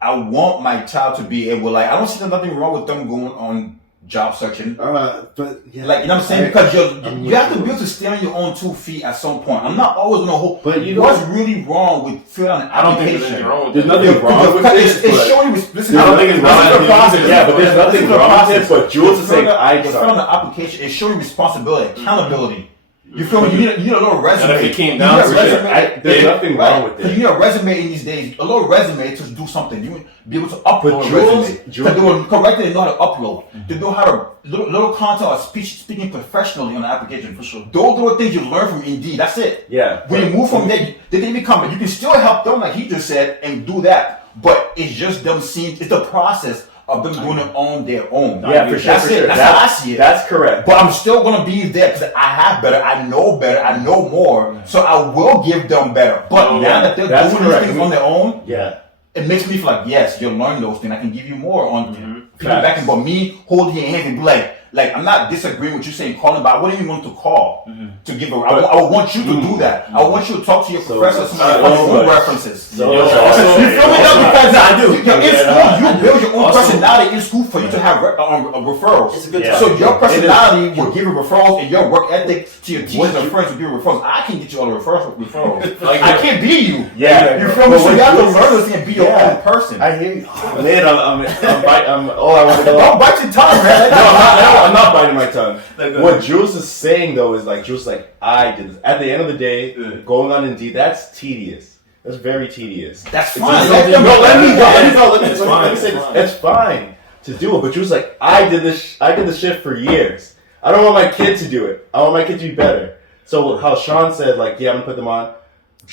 I want my child to be able, like, I don't see nothing wrong with them going on job searching. But yeah, Like, you know what I'm saying? Because you have to be able to stand on your own 2 feet at some point. I'm not always gonna hope. But you what's really wrong with filling out an I don't think application? there's anything wrong with there's that. nothing wrong with Because this. it's but- showing you. Listen, I don't think it's wrong this is with the it. process. Yeah, but there's nothing This is the wrong with process. it. But Jules is saying, You're filling the application. It's showing responsibility, accountability. You feel me? You need a little resume. And if it came You down need a to resume. it, there's nothing wrong with Because it. you need a resume in these days. A little resume to do something. You be able to upload But a Jules- resume. Jules- To do it correctly, they know how to upload. They know how to little content or speaking professionally on the application. For sure. Those little things you learn from Indeed. That's it. Yeah. When you move from there, they can become. You can still help them, like he just said, and do that. But it's just them seeing. It's the process of them doing it on their own. Yeah, for sure. That's for it. sure. That's how I see it. That's correct. But I'm still gonna be there because I have better, I know more, so I will give them better. But Oh, now that they're that's doing correct. these things on their own, Yeah. it makes me feel like, yes, you're learning those things. I can give you more on Facts. piggybacking. But me holding your hand and be like, like I'm not disagreeing with you saying calling, but I wouldn't even want to call to give I would want you to do that. I would want you to talk to your professor, some of your own references. So you feel me? Because I do. In school, you build your own personality in school for you to have referrals. It's a good So your personality will give you referrals, and your work ethic to your teachers and friends will give you referrals. I can get you all the referrals. I can't be you. Yeah, you feel me? So you have to learn this thing and be your own person. I hear you. Man, I'm all I want to go. Don't bite your tongue, man. I'm not biting my tongue. What Jules is saying though is like Jules like I did this. At the end of the day, going on Indeed, that's tedious. That's very tedious. That's fine. Let me say this. That's fine to do it, but Jules like I did this shit for years. I don't want my kid to do it. I want my kid to be better. So how Sean said like, yeah, I'm gonna put them on.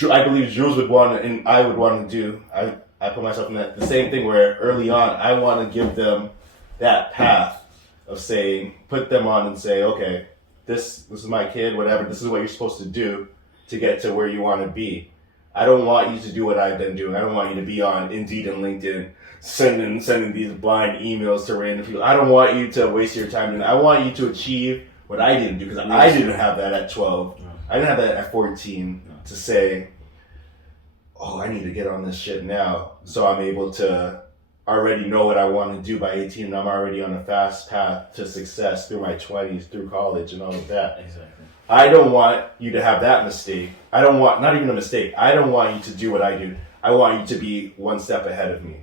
I believe Jules would want and I would want to do. I put myself in that the same thing where early on I want to give them that path of saying, put them on and say, okay, this is my kid, whatever, this is what you're supposed to do to get to where you want to be. I don't want you to do what I've been doing. I don't want you to be on Indeed and LinkedIn sending these blind emails to random people. I don't want you to waste your time. And I want you to achieve what I didn't do because I didn't have that at 12. I didn't have that at 14 to say, oh, I need to get on this shit now so I'm able to already know what I want to do by 18 and I'm already on a fast path to success through my 20s, through college and all of that. Exactly. I don't want you to have that mistake. I don't want, not even a mistake, I don't want you to do what I do. I want you to be one step ahead of me.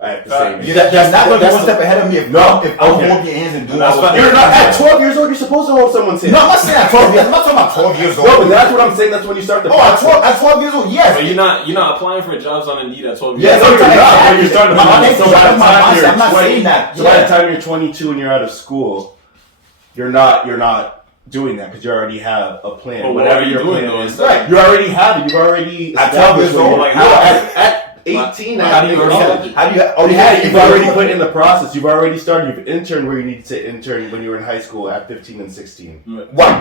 I have to say that's not going to be one step ahead of me if I'm holding your hands and doing all that. You're not at 12 years old, you're supposed to hold someone's hand. No, I'm not saying at 12 years. I'm not talking about 12 years old. No, but that's what I'm saying. That's when you start the process. At 12 years old, yes. But you're not applying for jobs on Indeed at 12 years old. old. Yeah, no, you're not. When you start the process. I'm not saying that. So by the time you're 22 and you're out of school, you're not doing that because you already have a plan. But whatever your plan is, right? You already have it. You've already at 12 years old. Like at 18, how do you you've already put in the process. You've already started. You've interned where you needed to intern when you were in high school at 15 and 16. What?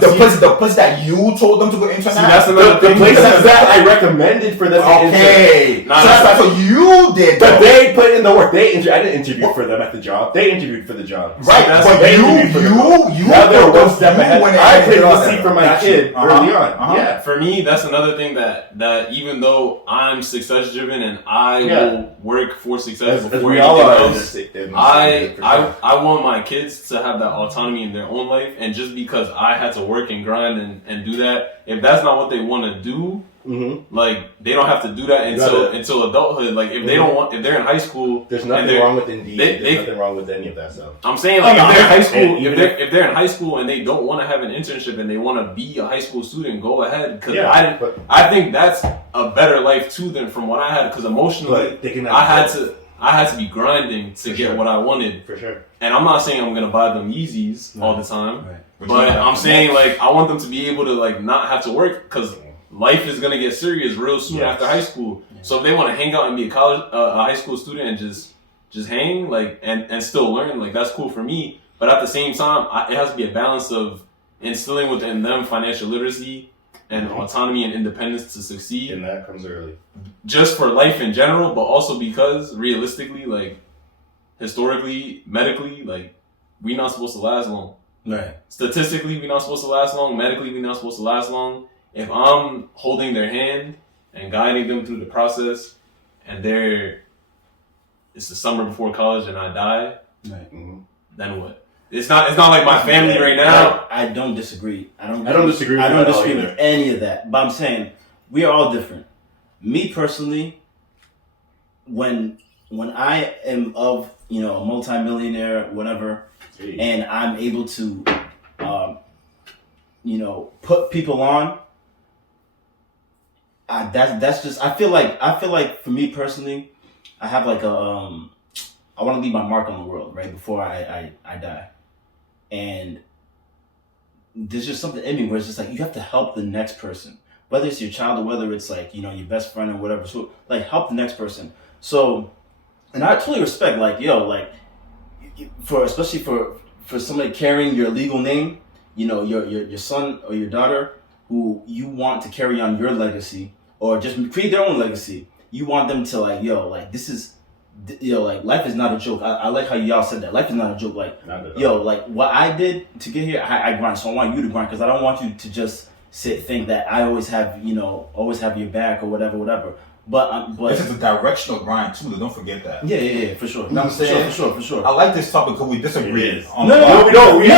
The place that you told them to go intern at? That's another thing. The places that I recommended for them to intern. Okay. So that's what you did. But they put in the work. I didn't interview for them at the job. They interviewed for the job. Right. But you now they're one step ahead. I played the seat for my kid early on. Yeah. For me, that's another thing that even though I'm success driven and I will work for success before anything else, I want my kids to have that autonomy in their own life, and just because I had to work and grind and do that, if that's not what they want to do, like they don't have to do that until adulthood. Like if they don't want, if they're in high school, there's nothing wrong with Indeed. There's nothing wrong with any of that stuff. I'm saying like if they're in high school, if they're in high school and they don't want to have an internship and they want to be a high school student, go ahead. Because I think that's a better life too than from what I had. Because emotionally, I had to be grinding to get what I wanted. For sure. And I'm not saying I'm gonna buy them Yeezys all the time, but I'm saying like I want them to be able to like not have to work because life is gonna get serious real soon after high school. So if they want to hang out and be a high school student and just hang like and still learn, like that's cool for me. But at the same time, it has to be a balance of instilling within them financial literacy and autonomy and independence to succeed. And that comes early. Just for life in general, but also because realistically, like historically, medically, like we're not supposed to last long. Right. Statistically, we're not supposed to last long. Medically, we're not supposed to last long. If I'm holding their hand and guiding them through the process, and it's the summer before college and I die, then what? It's not like my family right now. I don't disagree. I don't disagree with any of that. But I'm saying we are all different. Me personally, when I am of a multimillionaire, whatever, and I'm able to put people on. That's just I feel like for me personally, I have like I want to leave my mark on the world right before I die, and there's just something in me where it's just like you have to help the next person, whether it's your child or whether it's like your best friend or whatever. So like help the next person. So, and I totally respect especially for somebody carrying your legal name, your son or your daughter who you want to carry on your legacy or just create their own legacy. You want them to this is like life is not a joke. I like how y'all said that. Life is not a joke. Like, Not at all. yo, like what I did to get here, I grind. So I want you to grind because I don't want you to just think that I always have, your back or whatever. But This is a directional grind too. Don't forget that. Yeah, for sure. You know what I'm saying? For sure. I like this topic because we disagree. It is. On No, the- No, we It's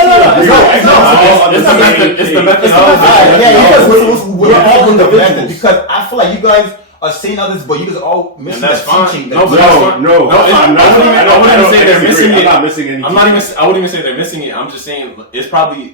the methodology. Yeah, because we're all in the method. individuals. Because I feel like you guys are saying others, but you guys are all missing And that's the fine. teaching. No, that- but that's fine. No, I'm not even- I wouldn't even say they're missing I'm it. not missing anything. I wouldn't even say they're missing it. I'm just saying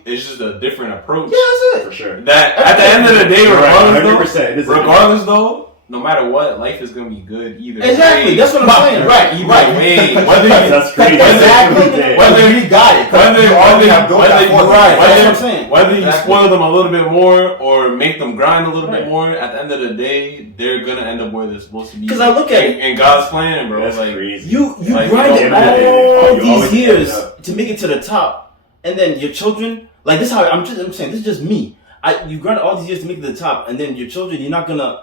it's just a different approach. Yeah, that's for it. sure. That at the end of the day, You're right, regardless 100%. It is a regardless though, no matter what, life is gonna be good either Exactly. way. That's what I'm saying. Right, Either right. way, That's crazy. Exactly. Whether you got it. whether you already have built that for them. That's what I'm saying. Whether you Exactly. spoil them a little bit more or make them grind a little bit more, at the end of the day, they're gonna end up where they're supposed to be. 'Cause I look at it- in God's plan, bro. That's like crazy. You Like, grinded you know, all you these always years end up- to make it to the top, and then your children, like this is how I'm saying this is just me. You grinded all these years to make it to the top, and then your children, you're not gonna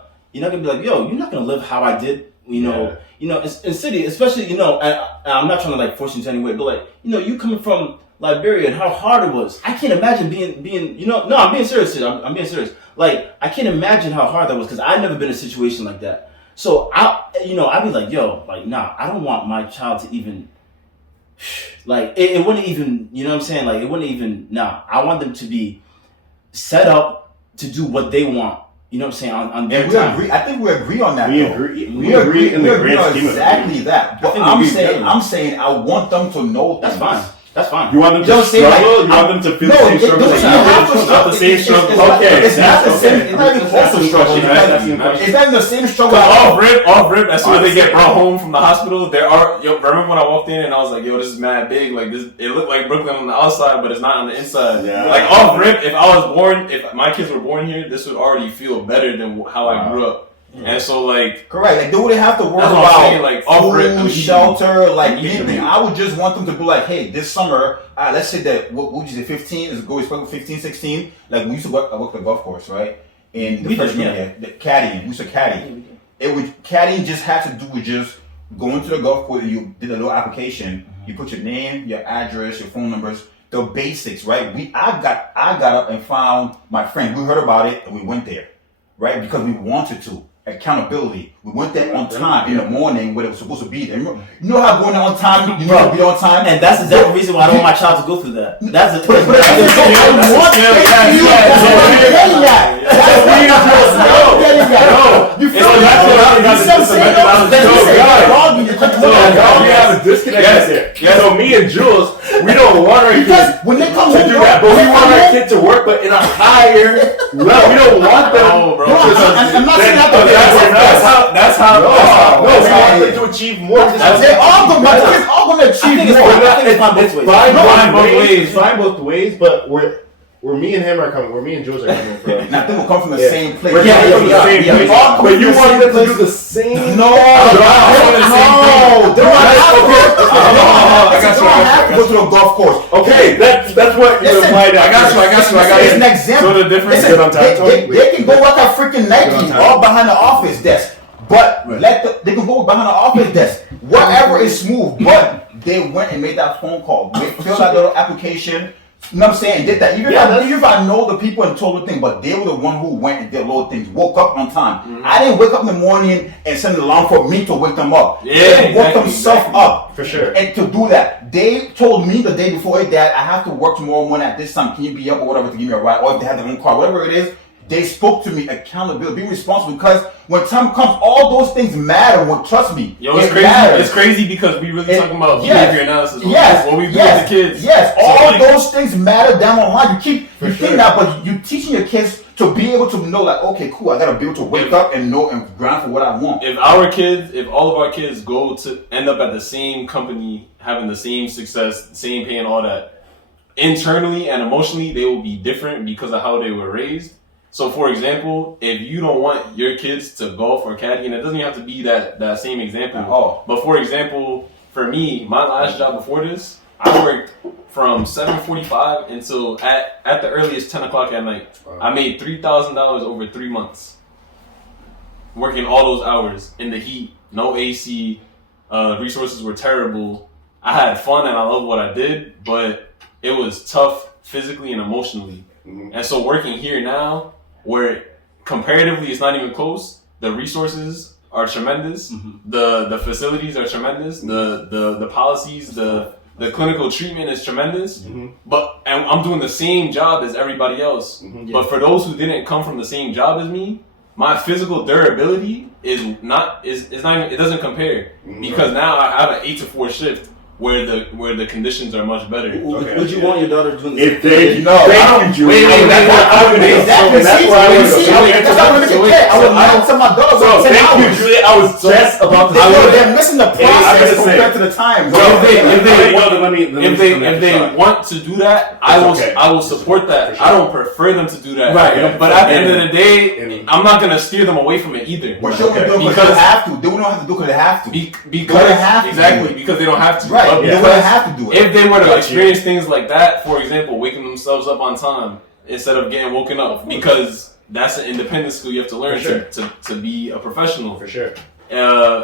be like, yo, you're not gonna live how I did, in city, especially, and I'm not trying to like force you to any way, but like, you coming from Liberia and how hard it was. I can't imagine being, no, I'm being serious. I'm being serious. Like, I can't imagine how hard that was because I've never been in a situation like that. So I'd be like, yo, like, nah, I don't want my child to even, like, it wouldn't even, you know what I'm saying? Like, it wouldn't even, nah, I want them to be set up to do what they want. You know what I'm saying? On their And we time. agree. I think we agree on that. We though. agree. We agree in the grand on scheme exactly that. But think we I'm agree saying, together. I'm saying, I want them to know That's things. fine. That's fine. You want them to Don't say like- struggle? You want them to feel No, the same it struggle? doesn't that you have to did? struggle. Not the same struggle. It's not the same. Okay. It's not even close to struggle. That's because the It's not even the same struggle. off rip, as soon as they get brought home from the hospital, remember when I walked in and I was like, yo, this is mad big, like this, it looked like Brooklyn on the outside, but it's not on the inside. Yeah. Like off rip, if my kids were born here, this would already feel better than how I grew up. And so like, Correct. Like they wouldn't have to worry That's what I'm about saying, like, off rip, food, immediately. shelter, like Immediately. anything. I would just want them to be like, hey, this summer, let's say that what would you say, 15 is go 15, 16. Like we used to work the golf course, right? In the We did, freshman yeah. year, the caddying. We used to caddy. Caddying just had to do with just going to the golf course and you did a little application. You put your name, your address, your phone numbers, the basics, right? I got up and found my friend. We heard about it and we went there, right? Because we wanted to. Accountability. We went there on time in the morning when it was supposed to be there. You know how going there on time, you know to be on time? And that's exactly the reason why I don't want my child to go through that. That's the We have a disconnect there. So me and Jules, we don't want our kids when they come to home, do that, but we want our kid to work, but in a higher level. We don't want them. no, bro. I'm not saying that. That's how. No, we want them to achieve more. They're all going to achieve think it's more. fine. I think it's fine both ways. Fine both ways. It's fine both ways, but where me and him are coming, where me and Jules are coming from. And I think we'll come from the Yeah. same place. We're coming from the same place, but you want them to do the same. No, they don't have to go to the golf course. Okay, that's what you Listen, implied. I got you. It's an example. So the difference Listen, is on time. they can go work at freaking Nike on time. all behind the office desk, but they can go behind the office desk. Whatever is smooth, but they went and made that phone call. They filled out their application. You know what I'm saying? Did that. Even if I know the people and told the thing, but they were the one who went and did little things. Woke up on time. I didn't wake up in the morning and send an alarm for me to wake them up. They woke themselves up. For sure. And to do that, they told me the day before, hey, Dad, I have to work tomorrow morning at this time. Can you be up or whatever to give me a ride? Or if they have their own car, whatever it is, they spoke to me. Accountability, be responsible. Because when time comes, all those things matter. Trust me. Yo, it's it crazy. matters. It's crazy because we really talking about Yes. behavior analysis. What we do yes, with the kids. Yes, So, all like, those things matter down the line. You sure. think that, but you teaching your kids to be able to know, like, okay, cool, I gotta be able to wake up and know and grind for what I want. if all of our kids go to end up at the same company, having the same success, same pay and all that, internally and emotionally, they will be different because of how they were raised. So, for example, if you don't want your kids to golf or caddy, and it doesn't have to be that same example. Oh. But for example, for me, my last job before this, I worked from 7:45 until at the earliest 10 o'clock at night. Wow. I made $3,000 over 3 months. Working all those hours in the heat, no AC, Resources were terrible. I had fun and I loved what I did, but it was tough physically and emotionally. Mhm. And so working here now, where comparatively it's not even close, the resources are tremendous, the facilities are tremendous, the policies, the clinical treatment is tremendous. But and I'm doing the same job as everybody else. But for those who didn't come from the same job as me, my physical durability is not even, it doesn't compare, because now I have an 8 to 4 shift where the conditions are much better. Would you want your daughter doing the If they, No, wait, I don't. wait, that's why I was I would not tell my daughter. So thank you, Julia. I was just about to. They're missing the process compared to the time. If they want to do that, I will support that. I don't prefer them to do that. Right. But at the end of the day, I'm not gonna steer them away from it either. But show them because they have to. They don't have to do because they have to. Because they don't have to. Right. They wouldn't have to do it. If they were to experience things like that, for example, waking themselves up on time instead of getting woken up, because that's an independent skill you have to learn to be a professional. For sure.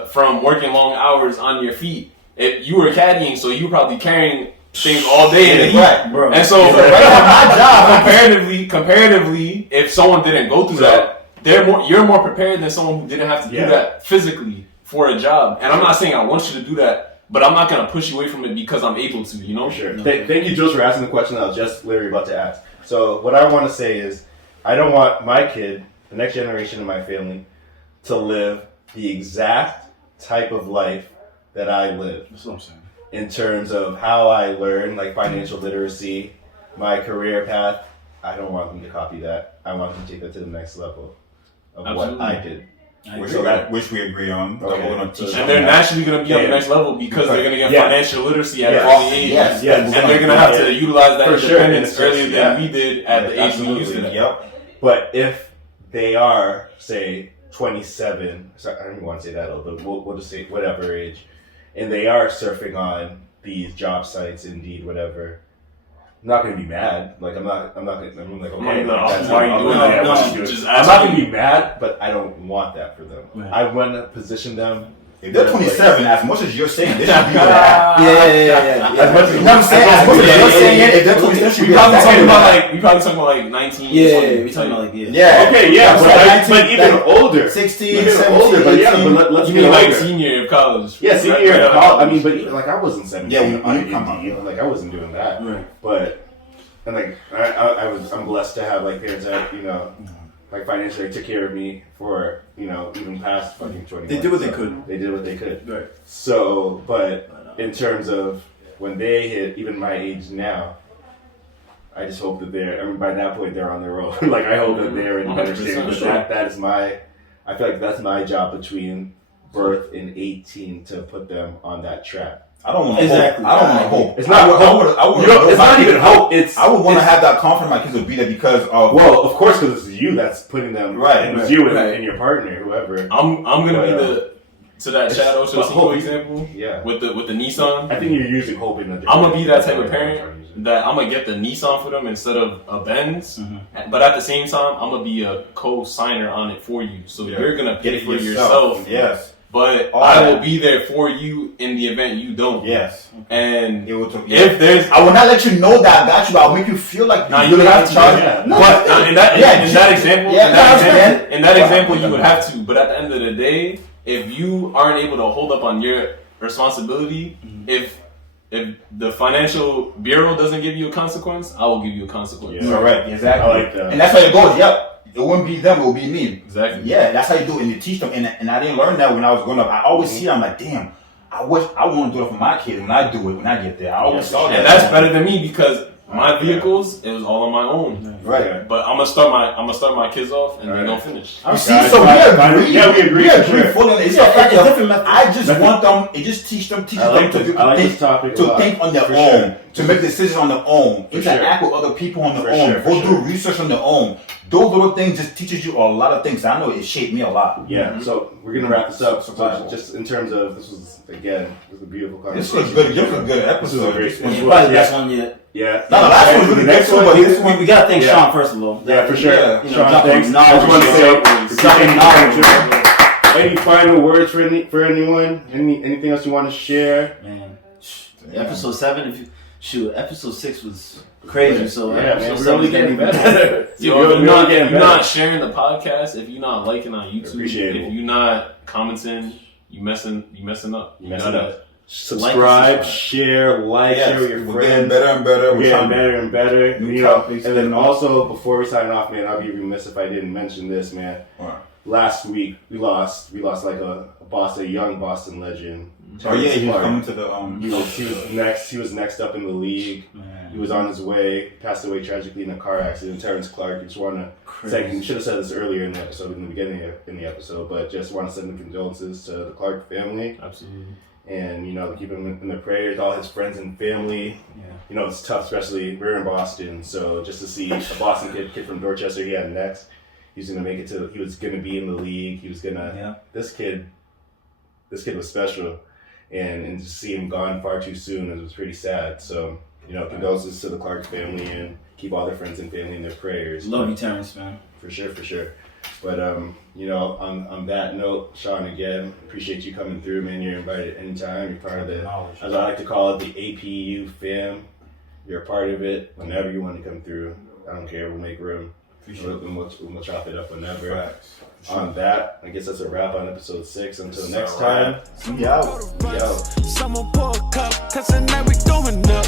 From working long hours on your feet. If you were caddying, so you were probably carrying things all day in the heat. Right, bro. And so my job, comparatively, if someone didn't go through that, you're more prepared than someone who didn't have to do that physically for a job. And I'm not saying I want you to do that, but I'm not going to push you away from it because I'm able to, you know? Sure. Thank you, Jules, for asking the question I was just literally about to ask. So what I want to say is, I don't want my kid, the next generation of my family, to live the exact type of life that I live. That's what I'm saying. In terms of how I learn, like financial literacy, my career path. I don't want them to copy that. I want them to take that to the next level of Absolutely. what I did. Which we agree on. Okay. And they're naturally going to be on the next level because they're going to get financial literacy at Yes. early age. Yes. And they're going to have to utilize that For sure. independence earlier than we did at the age we used to that. Yep. But if they are, say, 27, sorry, I don't even want to say that old, but we'll just say whatever age, and they are surfing on these job sites, Indeed, whatever, I'm not going to be mad. Like, I'm not going to, I'm like, okay, why are you doing that? I'm not going to be mad, but I don't want that for them. Right. I want to position them. If they're 27, as much as you're saying, they should be that. Yeah. As much as, You know what I'm saying? As much as you're saying it, if they're 27, they should We be probably that. talking about like 19. Yeah, 20. we talking about like Yeah. okay, yeah, but even older. 16, Even 17, older, but yeah, 18. but let's You be mean like older. senior year of college? Yeah, senior Right year of out of college. I mean, but even, like, I wasn't 17. Yeah, on you come Indeed. on. Like, I wasn't doing that. Right. But, and like, I'm blessed to have like parents that, you know, like financially took care of me for, you know, even past fucking 20. They did what they could. They did what they could. Right. So, but in terms of when they hit even my age now, I just hope that by that point they're on their own. Like, I hope that they're in a better state. 100% But sure. that is I feel like that's my job between birth and 18 to put them on that track. I don't want to Exactly. hope. I don't want to hope. It's not hope. It's not even hope. I would want to have that confidence my kids will be there because of. Well, of course, because it's you that's putting them. Right, It's you right. and your partner, whoever. I'm gonna be to that Chad Ochocinco example. Yeah. With the Nissan. I think you're using hoping that. I'm gonna be that type of parent that I'm gonna get the Nissan for them instead of a Benz. But at the same time, I'm gonna be a co-signer on it for you. So you're gonna pay for yourself. Yes. But All I that. will be there for you in the event you don't. Yes. And It will if there's I will not let you know that I got you. I'll make you feel like Now, you you really have have to, charge. yeah. No, but in that example, you would have to. But at the end of the day, if you aren't able to hold up on your responsibility, if the financial bureau doesn't give you a consequence, I will give you a consequence. Yeah. Correct. Exactly. I like that. And that's how it goes. Yep. It wouldn't be them. It would be me. Exactly. Yeah. That's how you do it. And you teach them. And I didn't learn that when I was growing up. I always see. I'm like, damn. I wish I want to do it for my kids when I do it when I get there. I always saw that. And that's better than me because my vehicles, it was all on my own. Right. But I'm gonna start my kids off and they're gonna finish. You see, so we agree. Yeah, we agree. We agree fully. It's a fact of different methods. I just want them. It just teaches them I like to this topic a to lot. think on their For own, sure. to make decisions on their own, For interact with other people on their For own, sure, for go do sure. research on their own. Those little things just teaches you a lot of things. I know it shaped me a lot. Yeah, so we're gonna wrap this up. Survival. So just in terms of this was a beautiful This conversation. was good. This was a good This was a episode. great This one- one. Probably the best one yet. Yeah. No, the last one was really Next good, one, but this this one. We gotta thank Yeah. Sean first of all. Yeah, for sure. Yeah. You know, Sean, dropping thanks. knowledge. I just want to say, Dropping knowledge. Any final words for anyone? Anything else you want to share? Man, episode 7. Episode 6 was crazy. So yeah, episode man, 7 we're is gonna getting be better. better. Yo, if you're better. not sharing the podcast, if you're not liking on YouTube, Appreciate if it. you're not commenting, you messing up. You messing up. Subscribe, share, share with your we're friends. getting better and better. We're getting better and better. New You know, topics. and then also, before we sign off, man, I'll be remiss if I didn't mention this, man. Wow. Last week we lost like a young Boston legend. Oh yeah, he's Clark. coming to the He was next up in the league. He was on his way, passed away tragically in a car accident. Terrence Clark. I just want to say, should have said this earlier in the episode, in the beginning in the episode, but just want to send the condolences to the Clark family. Absolutely. And, keep him in their prayers, all his friends and family. Yeah. It's tough, especially we're in Boston, so just to see a Boston kid from Dorchester he had next, he was going to be in the league. He was going to, this kid was special. And to see him gone far too soon, it was pretty sad. So, condolences to the Clark family and keep all their friends and family in their prayers. Love you, Terrence, man. For sure. But, on that note, Sean, again, appreciate you coming through, man. You're invited anytime. You're part of as I like to call it, the APU fam. You're a part of it whenever you want to come through. I don't care. We'll make room. We'll chop it up whenever. Right. On that, I guess that's a wrap on episode 6. Until next time, Yo. yo. Someone pour a cup, cause tonight we going up.